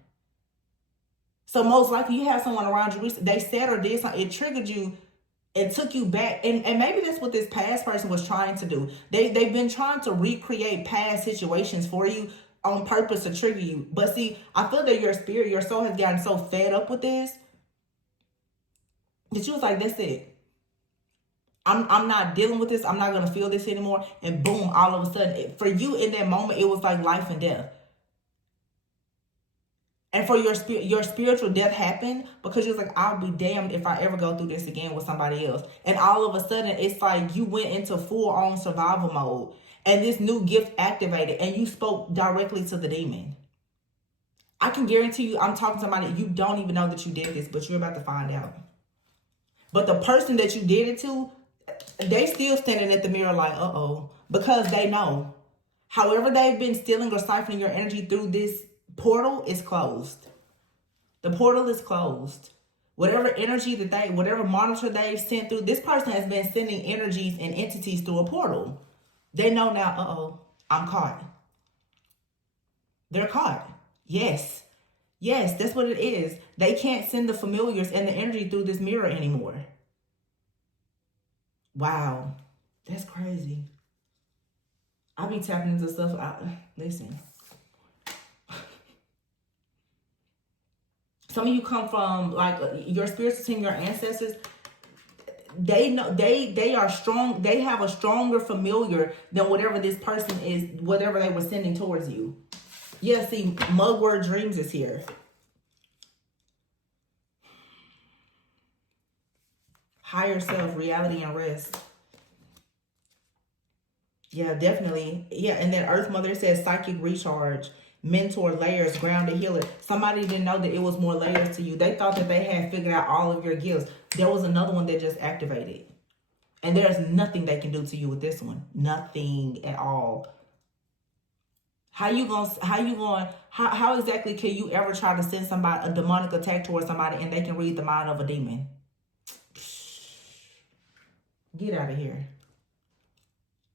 So most likely you have someone around you, they said or did something, it triggered you and took you back. And maybe that's what this past person was trying to do. They've been trying to recreate past situations for you on purpose to trigger you. But see, I feel that your spirit, your soul has gotten so fed up with this that you was like, that's it. I'm not dealing with this. I'm not going to feel this anymore. And boom, all of a sudden, for you in that moment, it was like life and death. And for your spiritual death happened because you was like, I'll be damned if I ever go through this again with somebody else. And all of a sudden, it's like you went into full-on survival mode. And this new gift activated and you spoke directly to the demon. I can guarantee you, I'm talking to somebody, you don't even know that you did this, but you're about to find out. But the person that you did it to, they still standing at the mirror like, uh-oh, because they know. However they've been stealing or siphoning your energy through this portal is closed. The portal is closed. Whatever energy that whatever monitor they've sent through, this person has been sending energies and entities through a portal. They know now, uh-oh, I'm caught. They're caught. Yes. Yes, that's what it is. They can't send the familiars and the energy through this mirror anymore. Wow. That's crazy. I be tapping into stuff. Listen. Some of you come from, like, your spirits team, your ancestors. they know they are strong. They have a stronger familiar than whatever this person is, whatever they were sending towards you. Yeah, see, mugwort dreams is here. Higher self, reality, and rest. Yeah, definitely. Yeah, and then Earth Mother says psychic recharge, mentor, layers, grounded healer. Somebody didn't know that it was more layers to you. They thought that they had figured out all of your gifts. There was another one that just activated. And there's nothing they can do to you with this one. Nothing at all. How exactly can you ever try to send somebody a demonic attack towards somebody and they can read the mind of a demon? Get out of here.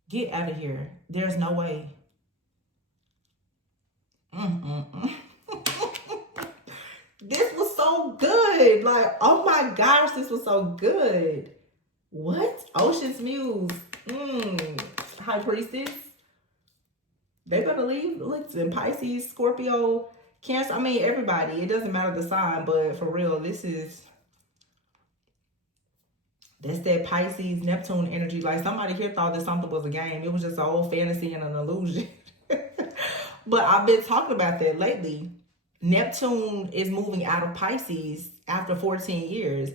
Get out of here. There's no way. This was so good. Like, oh my gosh, this was so good. What? Ocean's Muse. High Priestess. They're going to leave. Listen, Pisces, Scorpio, Cancer. I mean, everybody. It doesn't matter the sign, but for real, that's that Pisces, Neptune energy. Like, somebody here thought that something was a game. It was just an old fantasy and an illusion. But I've been talking about that lately. Neptune is moving out of Pisces after 14 years.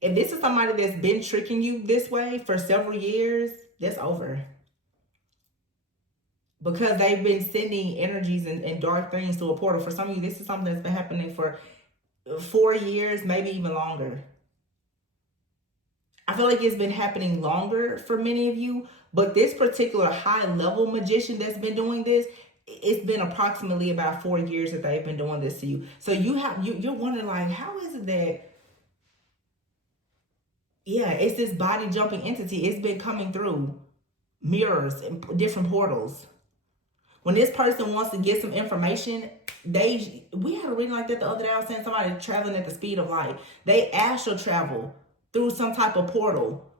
If this is somebody that's been tricking you this way for several years, that's over. Because they've been sending energies and dark things to a portal. For some of you, this is something that's been happening for 4 years, maybe even longer. I feel like it's been happening longer for many of you, but this particular high-level magician that's been doing this, it's been approximately about 4 years that they've been doing this to you. So you're wondering, like, how is it that, yeah, it's this body-jumping entity. It's been coming through mirrors and different portals. When this person wants to get some information, we had a reading like that the other day. I was saying somebody traveling at the speed of light. They astral travel through some type of portal.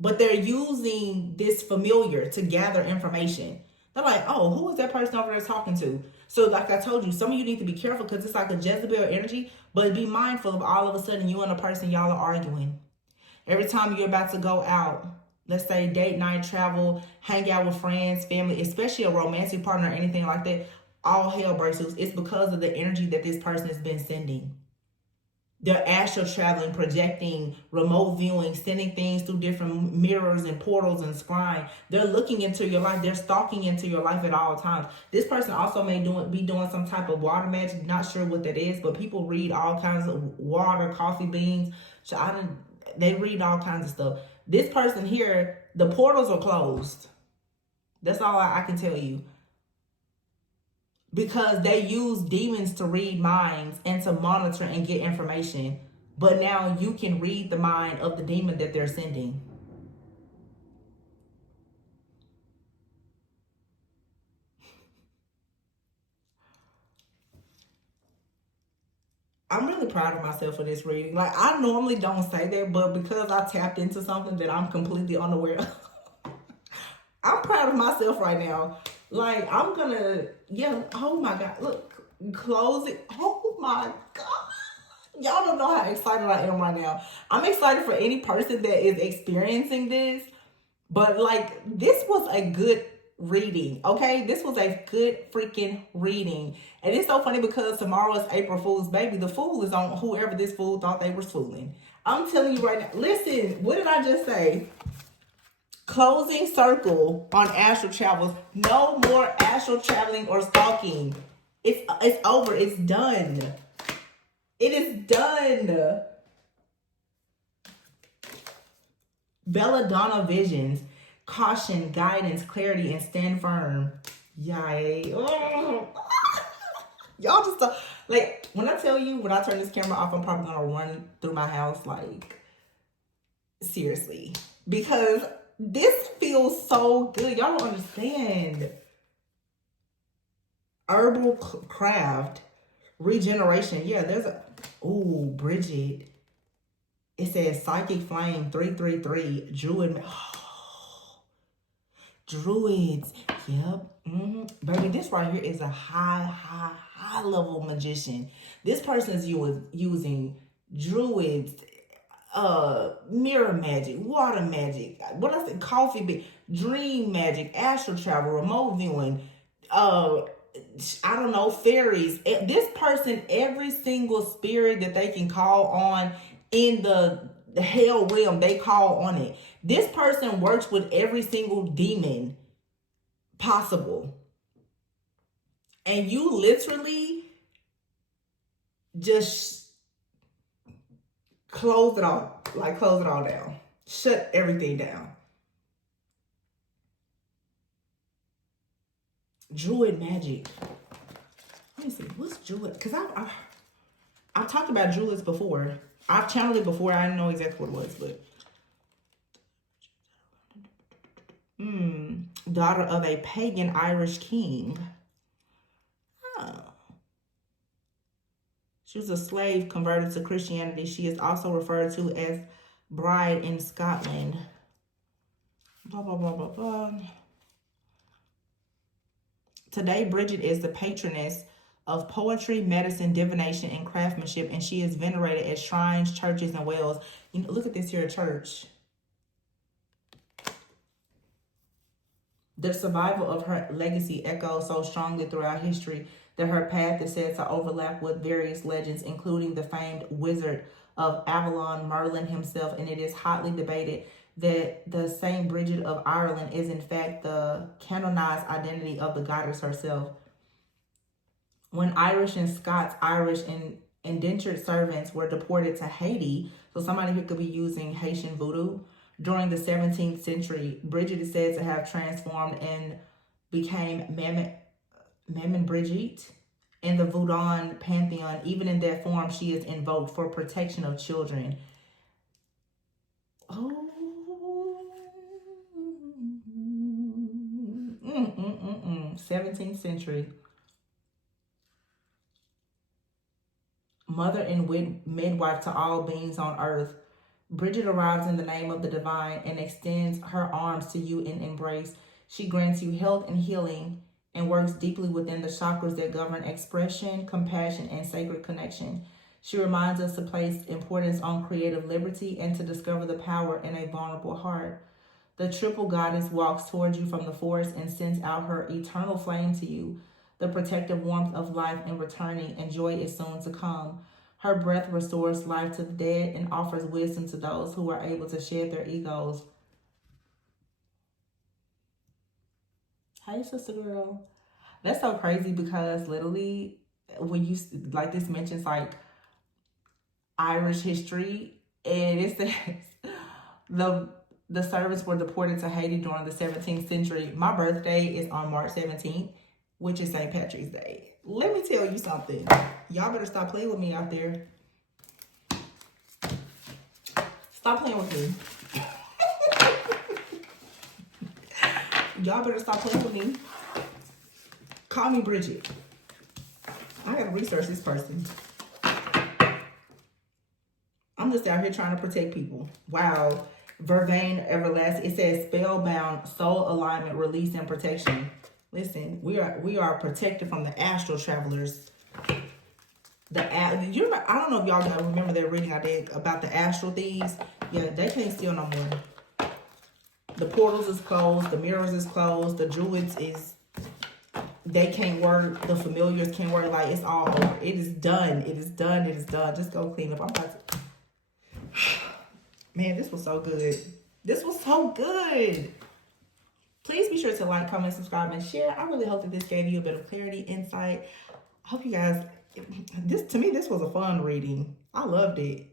But they're using this familiar to gather information. They're like, oh, who is that person over there talking to? So like I told you, some of you need to be careful because it's like a Jezebel energy. But be mindful of all of a sudden you and a person, y'all are arguing. Every time you're about to go out, let's say date night, travel, hang out with friends, family, especially a romantic partner or anything like that, all hell breaks loose. It's because of the energy that this person has been sending. They're astral traveling, projecting, remote viewing, sending things through different mirrors and portals and scrying. They're looking into your life. They're stalking into your life at all times. This person also may be doing some type of water magic. Not sure what that is, but people read all kinds of water, coffee beans. So they read all kinds of stuff. This person here, the portals are closed. That's all I can tell you. Because they use demons to read minds and to monitor and get information. But now you can read the mind of the demon that they're sending. I'm really proud of myself for this reading. Like, I normally don't say that, but because I tapped into something that I'm completely unaware of, I'm proud of myself right now. Like, I'm gonna, yeah, oh my God, look, close it. Oh my God. Y'all don't know how excited I am right now. I'm excited for any person that is experiencing this, but like, this was a good reading, okay? This was a good freaking reading. And it's so funny because tomorrow is April Fool's, baby. The fool is on whoever this fool thought they were fooling. I'm telling you right now. Listen, what did I just say? Closing circle on astral travels. No more astral traveling or stalking. It's over. It's done. It is done. Belladonna visions. Caution, guidance, clarity, and stand firm. Yay. Oh. Y'all just like, when I tell you, when I turn this camera off, I'm probably gonna run through my house, like, seriously. Because this feels so good. Y'all don't understand. Herbal craft. Regeneration. Yeah, there's a... Ooh, Bridget. It says Psychic Flame 333. Druid... Druids. Yep. Baby, this right here is a high level magician. This person is using druids, mirror magic, water magic, what else? Coffee, dream magic, astral travel, remote viewing, I don't know, fairies. This person, every single spirit that they can call on in the hell realm, they call on it. This person works with every single demon possible. And you literally just close it all down. Shut everything down. Druid magic. Let me see. What's druid? Because I've talked about druids before. I've channeled it before. I didn't know exactly what it was, but daughter of a pagan Irish king. Oh. She was a slave converted to Christianity. She is also referred to as bride in Scotland. Blah, blah, blah, blah, blah. Today, Bridget is the patroness of poetry, medicine, divination, and craftsmanship, and she is venerated at shrines, churches, and wells. You know, look at this here church. The survival of her legacy echoes so strongly throughout history that her path is said to overlap with various legends, including the famed wizard of Avalon, Merlin himself, and it is hotly debated that the Saint Bridget of Ireland is in fact the canonized identity of the goddess herself. When Irish and Scots, Irish and indentured servants were deported to Haiti, so somebody who could be using Haitian voodoo, during the 17th century, Bridget is said to have transformed and became Mammon Brigitte in the Voodoo pantheon. Even in that form, she is invoked for protection of children. Oh. 17th century. Mother and midwife to all beings on earth. Bridget arrives in the name of the divine and extends her arms to you in embrace. She grants you health and healing and works deeply within the chakras that govern expression, compassion, and sacred connection. She reminds us to place importance on creative liberty and to discover the power in a vulnerable heart. The triple goddess walks towards you from the forest and sends out her eternal flame to you, the protective warmth of life and returning, and joy is soon to come. Her breath restores life to the dead and offers wisdom to those who are able to shed their egos. Hey, sister girl. That's so crazy because literally when you, like, this mentions like Irish history, and it says the servants were deported to Haiti during the 17th century. My birthday is on March 17th, which is St. Patrick's Day. Let me tell you something. Y'all better stop playing with me out there. Stop playing with me. Y'all better stop playing with me. Call me Bridget. I gotta research this person. I'm just out here trying to protect people. Wow. Vervain everlasting. It says spellbound, soul alignment, release, and protection. Listen, we are protected from the astral travelers. I don't know if y'all gotta remember that reading I did about the astral thieves. Yeah, they can't steal no more. The portals is closed, the mirrors is closed, the druids they can't work, the familiars can't work. Like, it's all over. It is done. It is done. It is done. Just go clean up. I'm about to. Man, this was so good. This was so good. Please be sure to like, comment, subscribe, and share. I really hope that this gave you a bit of clarity, insight. I hope you guys, to me, this was a fun reading. I loved it.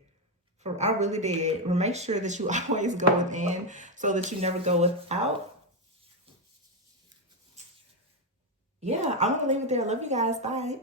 I really did. Make sure that you always go within so that you never go without. Yeah, I'm going to leave it there. Love you guys. Bye.